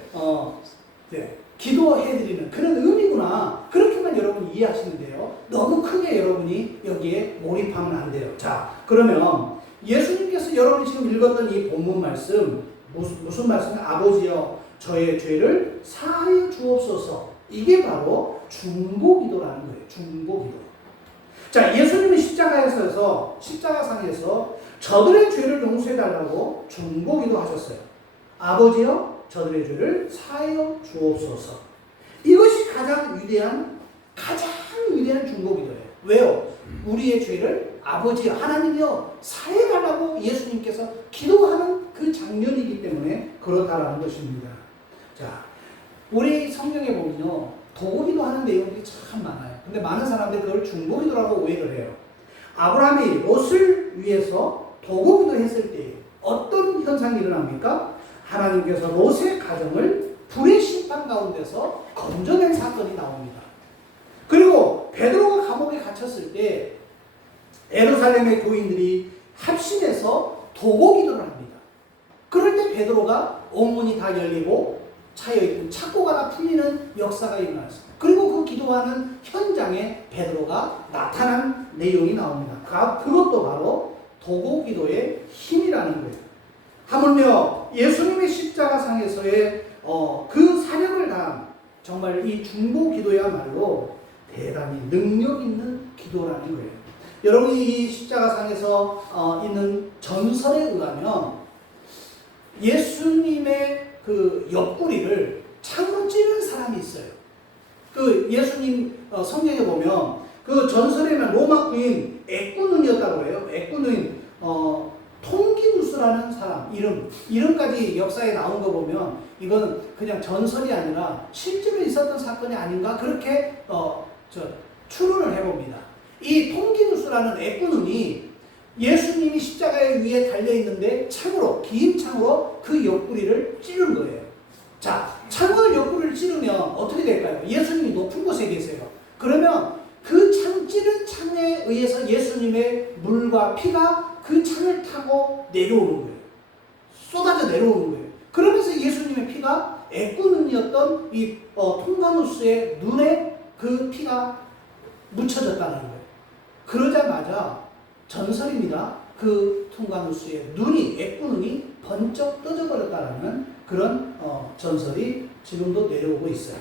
기도해드리는 그런 의미구나. 그렇게만 여러분이 이해하시면 돼요. 너무 크게 여러분이 여기에 몰입하면 안 돼요. 자, 그러면 예수님께서 여러분이 지금 읽었던 이 본문 말씀, 무슨 말씀이에요? 아버지여 저의 죄를 사하여 주옵소서. 이게 바로 중보기도라는 거예요. 중보기도. 자, 예수님은 십자가상에서 저들의 죄를 용서해달라고 중보기도 하셨어요. 아버지여 저들의 죄를 사하여 주옵소서. 이것이 가장 위대한 중보기도예요. 왜요? 우리의 죄를 아버지 하나님이여 사해달라고 예수님께서 기도하는 그 장면이기 때문에 그렇다라는 것입니다. 자, 우리 성경에 보면요, 도고기도 하는 내용들이 참 많아요. 근데 많은 사람들이 그걸 중보기도라고 오해를 해요. 아브라함이 롯을 위해서 도고기도 했을 때 어떤 현상이 일어납니까? 하나님께서 롯의 가정을 불의 심판 가운데서 건져낸 사건이 나옵니다. 그리고 베드로가 감옥에 갇혔을 때 예루살렘의 교인들이 합심해서 도고기도를 합니다. 그럴 때 베드로가 옥문이 다 열리고 차여있던 착고가 다 풀리는 역사가 일어났어요. 그리고 그 기도하는 현장에 베드로가 나타난 내용이 나옵니다. 그것도 바로 도고 기도의 힘이라는 거예요. 하물며 예수님의 십자가상에서의 그 사력을 다한 정말 이 중보 기도야말로 대단히 능력 있는 기도라는 거예요. 여러분이 이 십자가상에서 있는 전설에 의하면 예수님의 그 옆구리를 창으로 찌른 사람이 있어요. 그 예수님 성경에 보면 그 전설에는 로마 군인 에꾸눈이었다고 그래요. 에꾸눈 통기누스라는 사람 이름까지 역사에 나온 거 보면 이건 그냥 전설이 아니라 실제로 있었던 사건이 아닌가 그렇게 추론을 해봅니다. 이 통기누스라는 에꾸눈이 예수님이 십자가에 위에 달려있는데 창으로 긴 창으로 그 옆구리를 찌른 거예요. 자, 창으로 옆구리를 찌르면 어떻게 될까요? 예수님이 높은 곳에 계세요. 그러면 그 찌른 창에 의해서 예수님의 물과 피가 그 창을 타고 내려오는 거예요. 쏟아져 내려오는 거예요. 그러면서 예수님의 피가 에꾸눈이었던 이 통가누스의 눈에 그 피가 묻혀졌다는 거예요. 그러자마자 전설입니다. 그 통가누스의 에꾸눈이 번쩍 떠져버렸다라는 그런 전설이 지금도 내려오고 있어요.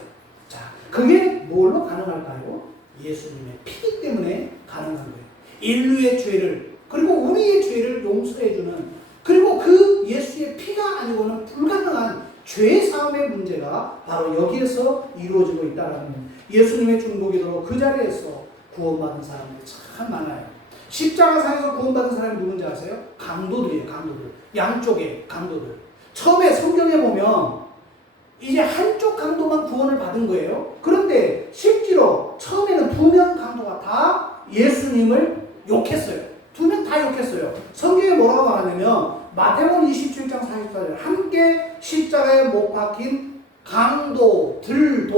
자, 그게 뭘로 가능할까요? 예수님의 피기 때문에 가능한 거예요. 인류의 죄를 그리고 우리의 죄를 용서해주는 그리고 그 예수의 피가 아니고는 불가능한 죄 사함의 문제가 바로 여기에서 이루어지고 있다는 예수님의 중보기도로 그 자리에서 구원받은 사람들이 참 많아요. 십자가상에서 구원받은 사람이 누군지 아세요? 강도들이에요. 강도들. 양쪽의 강도들. 처음에 성경에 보면 이제 한쪽 강도만 구원을 받은 거예요. 그런데 실제로 처음에는 2명 강도가 다 예수님을 욕했어요. 2명 다 욕했어요. 성경에 뭐라고 말하냐면 마태복음 27장 44절 함께 십자가에 못 박힌 강도들도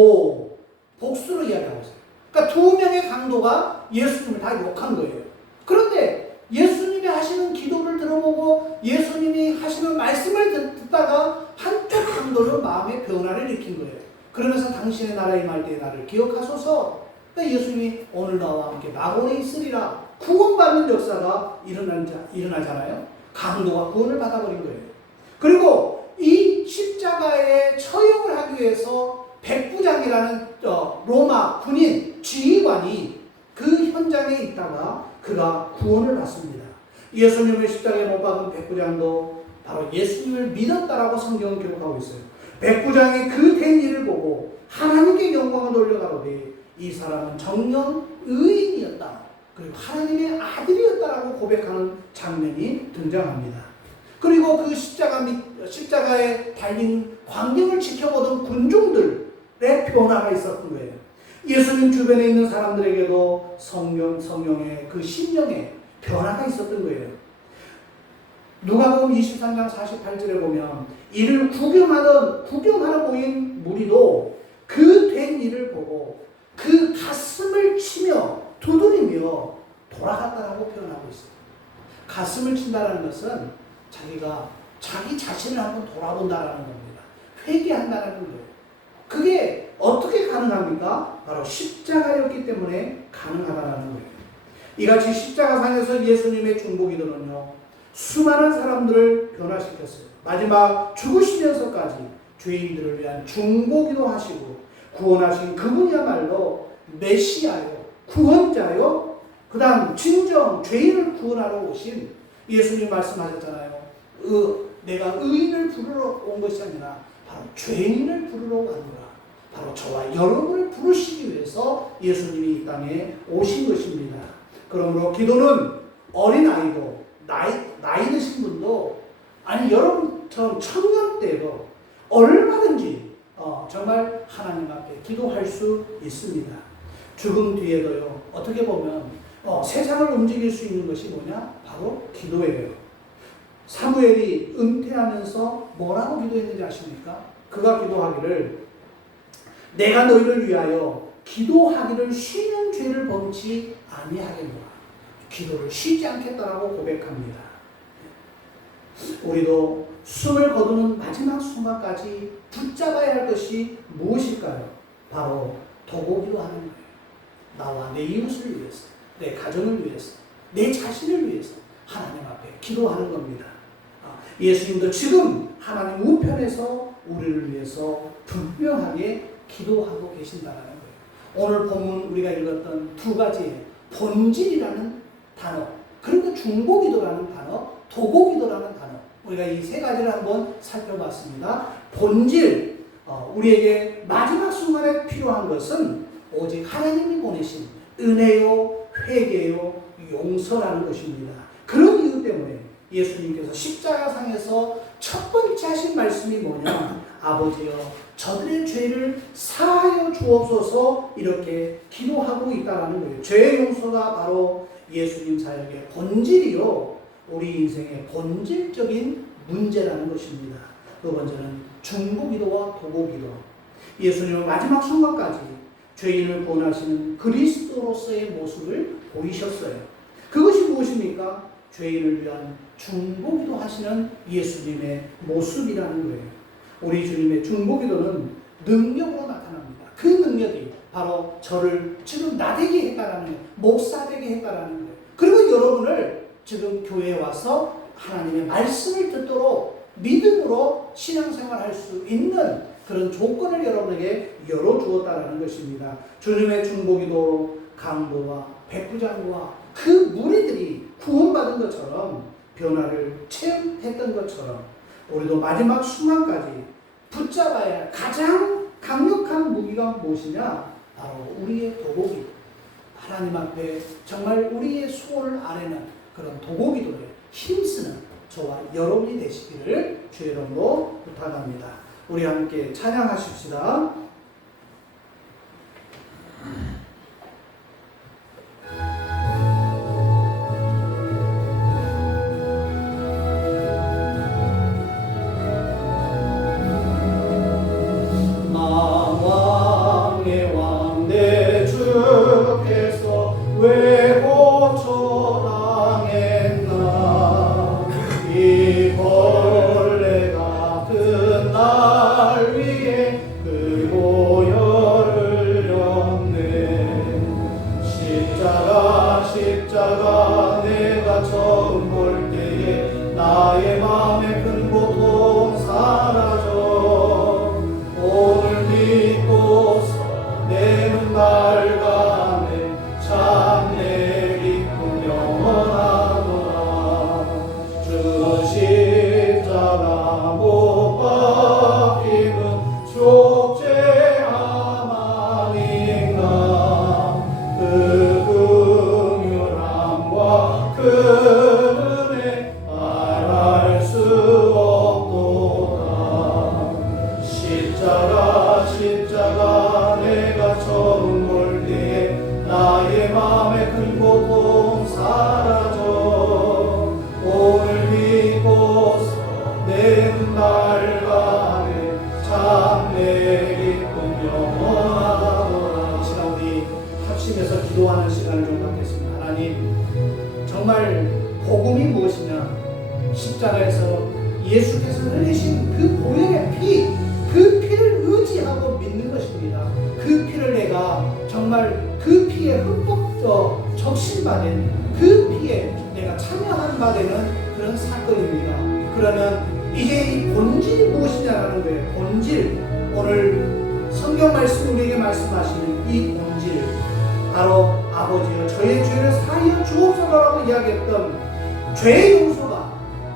복수로 이야기하고 있어요. 그러니까 2명의 강도가 예수님을 다 욕한 거예요. 그런데 예수님이 하시는 기도를 들어보고 예수님이 하시는 말씀을 듣다가 한쪽 강도는 마음의 변화를 일으킨 거예요. 그러면서 당신의 나라에 임할 때의 나를 기억하소서. 그러니까 예수님이 오늘 나와 함께 낙원에 있으리라 구원받는 역사가 일어나잖아요. 강도가 구원을 받아버린 거예요. 그리고 이 십자가에 처형을 하기 위해서 백부장이라는 로마 군인 지휘관이 그 현장에 있다가 그가 구원을 받습니다. 예수님을 십자가에 못 박은 백부장도 바로 예수님을 믿었다라고 성경은 기록하고 있어요. 백부장이 그 된 일을 보고 하나님께 영광을 돌려가로되 이 사람은 정녕 의인이었다. 그리고 하나님의 아들이었다라고 고백하는 장면이 등장합니다. 그리고 그 십자가에 달린 광경을 지켜보던 군중들의 변화가 있었던 거예요. 예수님 주변에 있는 사람들에게도 성령의 그 심령의 변화가 있었던 거예요. 누가복음 23장 48절에 보면 이를 구경하러 모인 무리도 그 된 일을 보고 그 가슴을 치며 두드리며 돌아갔다라고 표현하고 있어요. 가슴을 친다는 것은 자기가 자기 자신을 한번 돌아본다라는 겁니다. 회개한다라는 거예요. 그게 어떻게 가능합니까? 바로 십자가였기 때문에 가능하다라는 거예요. 이같이 십자가상에서 예수님의 중보기도는요, 수많은 사람들을 변화시켰어요. 마지막 죽으시면서까지 죄인들을 위한 중보기도 하시고 구원하신 그분이야말로 메시아요, 구원자요, 그 다음 진정 죄인을 구원하러 오신 예수님 말씀하셨잖아요. 내가 의인을 부르러 온 것이 아니라 바로 죄인을 부르러 왔노라. 바로 저와 여러분을 부르시기 위해서 예수님이 이 땅에 오신 것입니다. 그러므로 기도는 어린아이도 나이 드신 분도 아니 여러분처럼 청년 때도 얼마든지 정말 하나님 앞에 기도할 수 있습니다. 죽음 뒤에도요, 어떻게 보면 세상을 움직일 수 있는 것이 뭐냐? 바로 기도예요. 사무엘이 은퇴하면서 뭐라고 기도했는지 아십니까? 그가 기도하기를 내가 너희를 위하여 기도하기를 쉬는 죄를 범치 아니하겠노라. 기도를 쉬지 않겠다라고 고백합니다. 우리도 숨을 거두는 마지막 순간까지 붙잡아야 할 것이 무엇일까요? 바로 도고기로 하는 거예요. 나와 내 이웃을 위해서, 내 가정을 위해서, 내 자신을 위해서 하나님 앞에 기도하는 겁니다. 예수님도 지금 하나님 우편에서 우리를 위해서 분명하게 기도하고 계신다는 거예요. 오늘 본문 우리가 읽었던 두 가지의 본질이라는 단어, 그리고 중보기도라는 단어, 도고기도라는 단어, 우리가 이 세 가지를 한번 살펴봤습니다. 본질, 우리에게 마지막 순간에 필요한 것은 오직 하나님이 보내신 은혜요, 회개요, 용서라는 것입니다. 그런 이유 때문에 예수님께서 십자가상에서 첫 번째 하신 말씀이 뭐냐? 아버지여, 저들의 죄를 사하여 주옵소서, 이렇게 기도하고 있다는 거예요. 죄의 용서가 바로 예수님 사역의 본질이요, 우리 인생의 본질적인 문제라는 것입니다. 두 번째는 중보기도와 도고기도. 예수님은 마지막 순간까지 죄인을 구원하시는 그리스도로서의 모습을 보이셨어요. 그것이 무엇입니까? 죄인을 위한 중보기도 하시는 예수님의 모습이라는 거예요. 우리 주님의 중보기도는 능력으로 나타납니다. 그 능력이 바로 저를 지금 나되게 했다라는 거예요. 목사되게 했다라는 거예요. 그리고 여러분을 지금 교회에 와서 하나님의 말씀을 듣도록 믿음으로 신앙생활할 수 있는 그런 조건을 여러분에게 열어주었다라는 것입니다. 주님의 중보기도 강도와 백부장과 그 무리들이 구원받은 것처럼, 변화를 체험했던 것처럼, 우리도 마지막 순간까지 붙잡아야 할 가장 강력한 무기가 무엇이냐? 바로 우리의 도고기. 하나님 앞에 정말 우리의 소원을 아뢰는 그런 도고기도에 힘쓰는 저와 여러분이 되시기를 주의 이름으로 부탁합니다. 우리 함께 찬양하십시다. 십자가 내가 처음 볼 때에 나의 마음에 큰 고통 사라져 오늘 믿고서 내 눈 밝아내 참 내 기쁨 영원하도다. 주 십자가 못 박히는 족제함 아닌가. 그 은혜 말할 수 없도다. 십자가 내가 처음 볼 때에 나의 마음에 큰 고통 사라져 오늘 믿고서 내 눈 밝아내 참 내 기쁨 영원하도다. 이 시간 우리 합심해서 기도하는 시간을 좀 갖겠습니다. 하나님, 정말 복음이 무엇이냐? 십자가에서 예수께서 흘리신 그 보혈의 피, 그 피를 의지하고 믿는 것입니다. 그 피를 내가 정말 그 피에 흠뻑 적신받은 그 피에 내가 참여한 바 되는 그런 사건입니다. 그러면 이제 이 본질이 무엇이냐라는 거예요. 본질, 오늘 성경 말씀 우리에게 말씀하시는 이 본질, 바로 아버지여 저의 죄를 사하여 주옵소서라고 이야기했던 죄의 용서가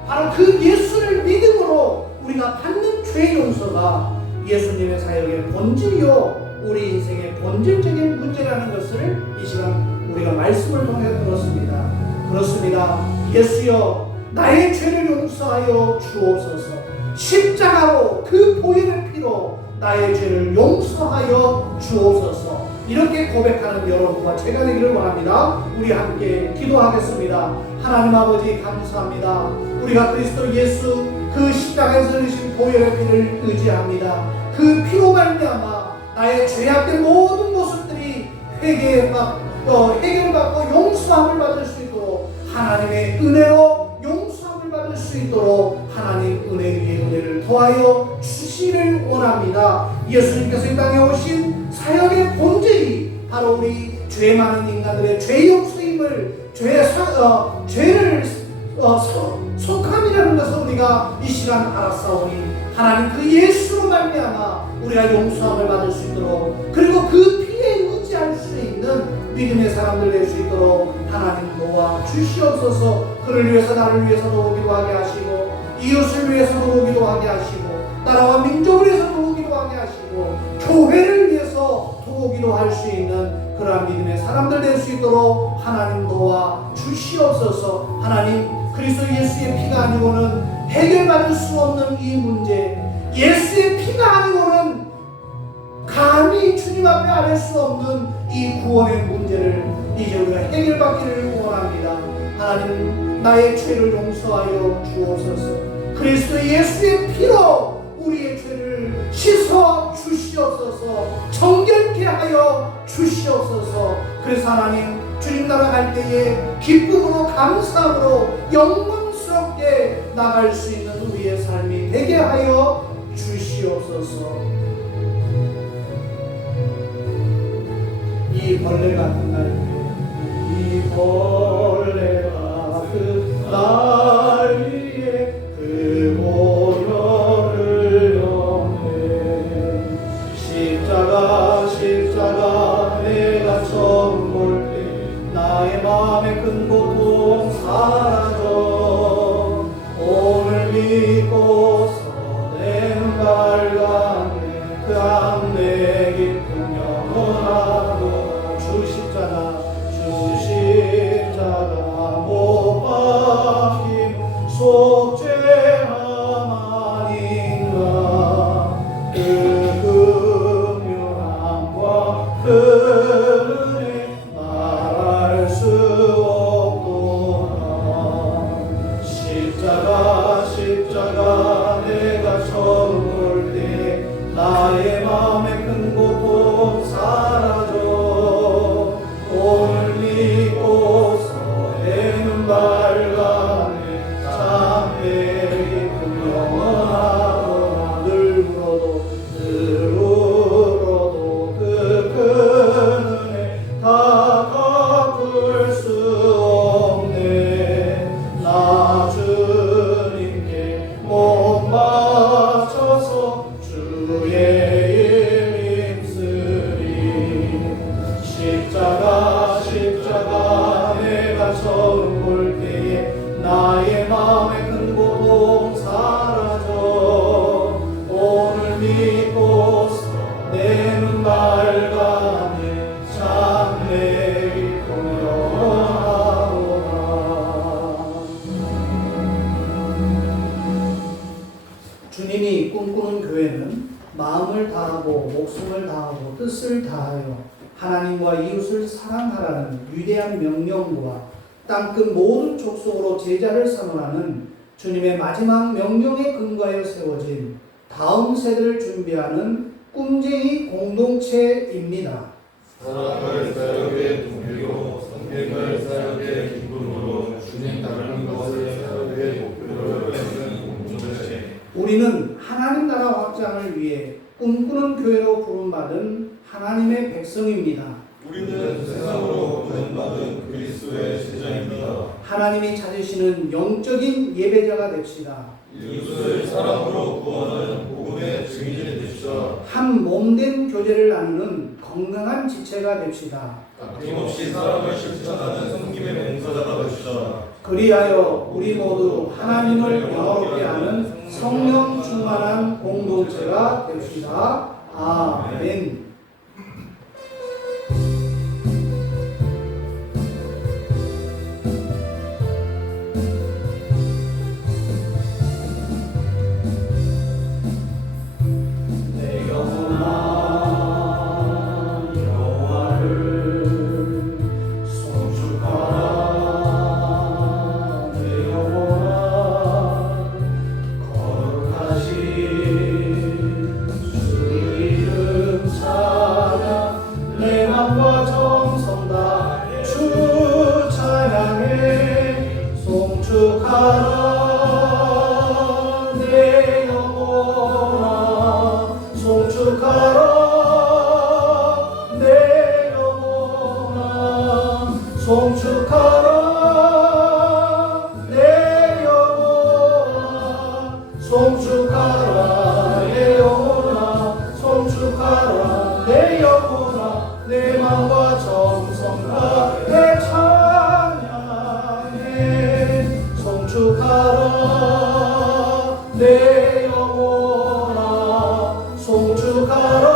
바로 그 예수를 믿음으로 우리가 받는 죄의 용서가 예수님의 사역의 본질이요 우리 인생의 본질적인 문제라는 것을 이 시간 우리가 말씀을 통해 들었습니다. 그렇습니다. 예수여 나의 죄를 용서하여 주옵소서. 십자가로 그 보혈의 피로 나의 죄를 용서하여 주옵소서. 이렇게 고백하는 여러분과 제가 되기를 원합니다. 우리 함께 기도하겠습니다. 하나님 아버지 감사합니다. 우리가 그리스도 예수 그 십자가에서 흘리신 보혈의 피를 의지합니다. 그 피로 말미암아 나의 죄악된 모든 모습들이 해결받고 용서함을 받을 수 있도록 하나님의 은혜로 용서함을 받을 수 수 있도록 하나님 은혜 위에 은혜를 더하여 주시기를 원합니다. 예수님께서 이 땅에 오신 사역의 본질이 바로 우리 죄 많은 인간들의 죄 용서임을 죄를 속함이라는 것을 우리가 이 시간 알았사오니 하나님 그 예수로 말미암아 우리가 용서함을 받을 수 있도록 그리고 그 피에 의지할 수 있는 믿음의 사람들 될 수 있도록 하나님 도와 주시옵소서. 그를 위해서 나를 위해서 도우기도 하게 하시고 이웃을 위해서 도우기도 하게 하시고 나라와 민족을 위해서 도우기도 하게 하시고 교회를 위해서 도우기도 할 수 있는 그러한 믿음의 사람들 될 수 있도록 하나님 도와 주시옵소서. 하나님 그리스도 예수의 피가 아니고는 해결받을 수 없는 이 문제, 예수의 피가 아니고는 감히 주님 앞에 아뢰 수 없는 이 구원의 문제를 이제 우리가 해결받기를 원합니다. 하나님 나의 죄를 용서하여 주옵소서. 그리스도 예수의 피로 우리의 죄를 씻어 주시옵소서. 정결케 하여 주시옵소서. 그래서 하나님 주님 나라 갈 때에 기쁨으로 감사함으로 영광스럽게 나갈 수 있는 우리의 삶이 되게 하여 주시옵소서. 이 벌레 같은 날 위에 이 벌레 같은 날 위에 그 보혈을 여네 십자가 내가 처음 볼 때 나의 마음의 큰 고통 사라져 오늘 믿고서 내 눈 밝았네 그 안내 깊은 영원하고 주 십자가 못 박힘 속죄함 아닌가 그 긍휼함과 그 은혜 말할 수 없도다 십자가 내가 처음 볼 때 나의 마음의 큰 고통 사라져 오늘 믿고서 내 눈 밝아내 참내 깊은 영원하도다 늘 울어도 그 큰 은혜 다 갚을 수 없네 나 주님께 못 맞춰서 주의 일 힘쓰리 십자가 내가 처음 볼 때에 나의 마음의 큰 고통 사라져 오늘 믿고서 내 눈 밝아내 참내 깊은 영원하오다. 주님이 꿈꾸는 교회는 마음을 다하고 목숨을 다하고 뜻을 다하여 하나님과 이웃을 사랑하라는 위대한 명령과 땅끝 모든 족속으로 제자를 삼으라는 주님의 마지막 명령에 근거하여 세워진 다음 세대를 준비하는 꿈쟁이 공동체입니다. 사랑을 사역의 동기로 성경을 사역의 기쁨으로 주님 다른 것을 사역의 목표로 세우는 공동체. 우리는 하나님 나라 확장을 위해 꿈꾸는 교회로 부름받은 하나님의 백성입니다. 우리는 세상으로 구원받은 그리스도의 제자입니다. 하나님이 찾으시는 영적인 예배자가 됩시다. 이웃을 사랑으로 구원하는 복음의 증인이 됩시다. 한 몸된 교제를 나누는 건강한 지체가 됩시다. 아낌없이 사랑을 실천하는 섬김의 봉사자가 됩시다. 그리하여 우리 모두 하나님을 영화롭게 하는 성령 충만한 공동체가 됩시다. 아멘. 주 이름 송축하라 내 영혼아 송축하라 내 영혼아 내 맘과 정성과 내 찬양해 송축하라 내 영혼아 송축하라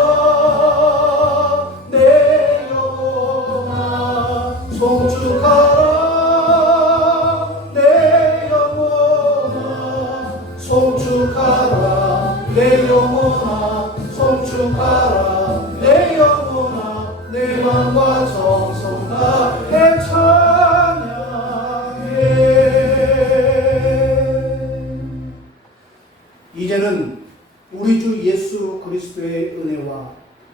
내 영혼아 송축하라 내 영혼아 송축하라 내 영혼아 송축하라 내 영혼아 내 맘과 정성과 내 찬양해. 이제는 우리 주 예수 그리스도의 은혜와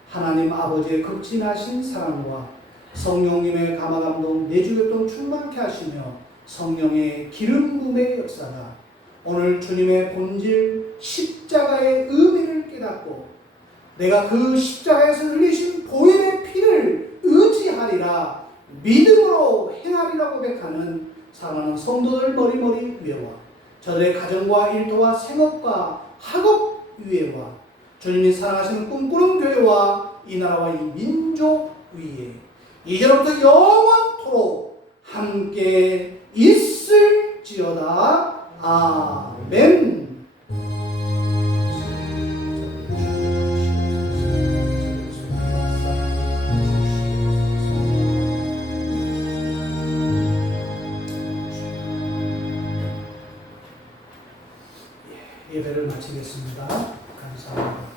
하나님 아버지의 극진하신 사랑과 성령님의 감화감동 내주교통 충만케 하시며 성령의 기름 부음의 역사가 오늘 주님의 본질 십자가의 의미를 깨닫고 내가 그 십자가에서 흘리신 보혈의 피를 의지하리라 믿음으로 행하리라 고백하는 사랑하는 성도들 머리머리 위에와 저들의 가정과 일터와 생업과 학업 위에와 주님이 사랑하시는 꿈꾸는 교회와 이 나라와 이 민족 위에 이제로부터 영원토록 함께 있을지어다. 아멘. 예배를 마치겠습니다. 감사합니다.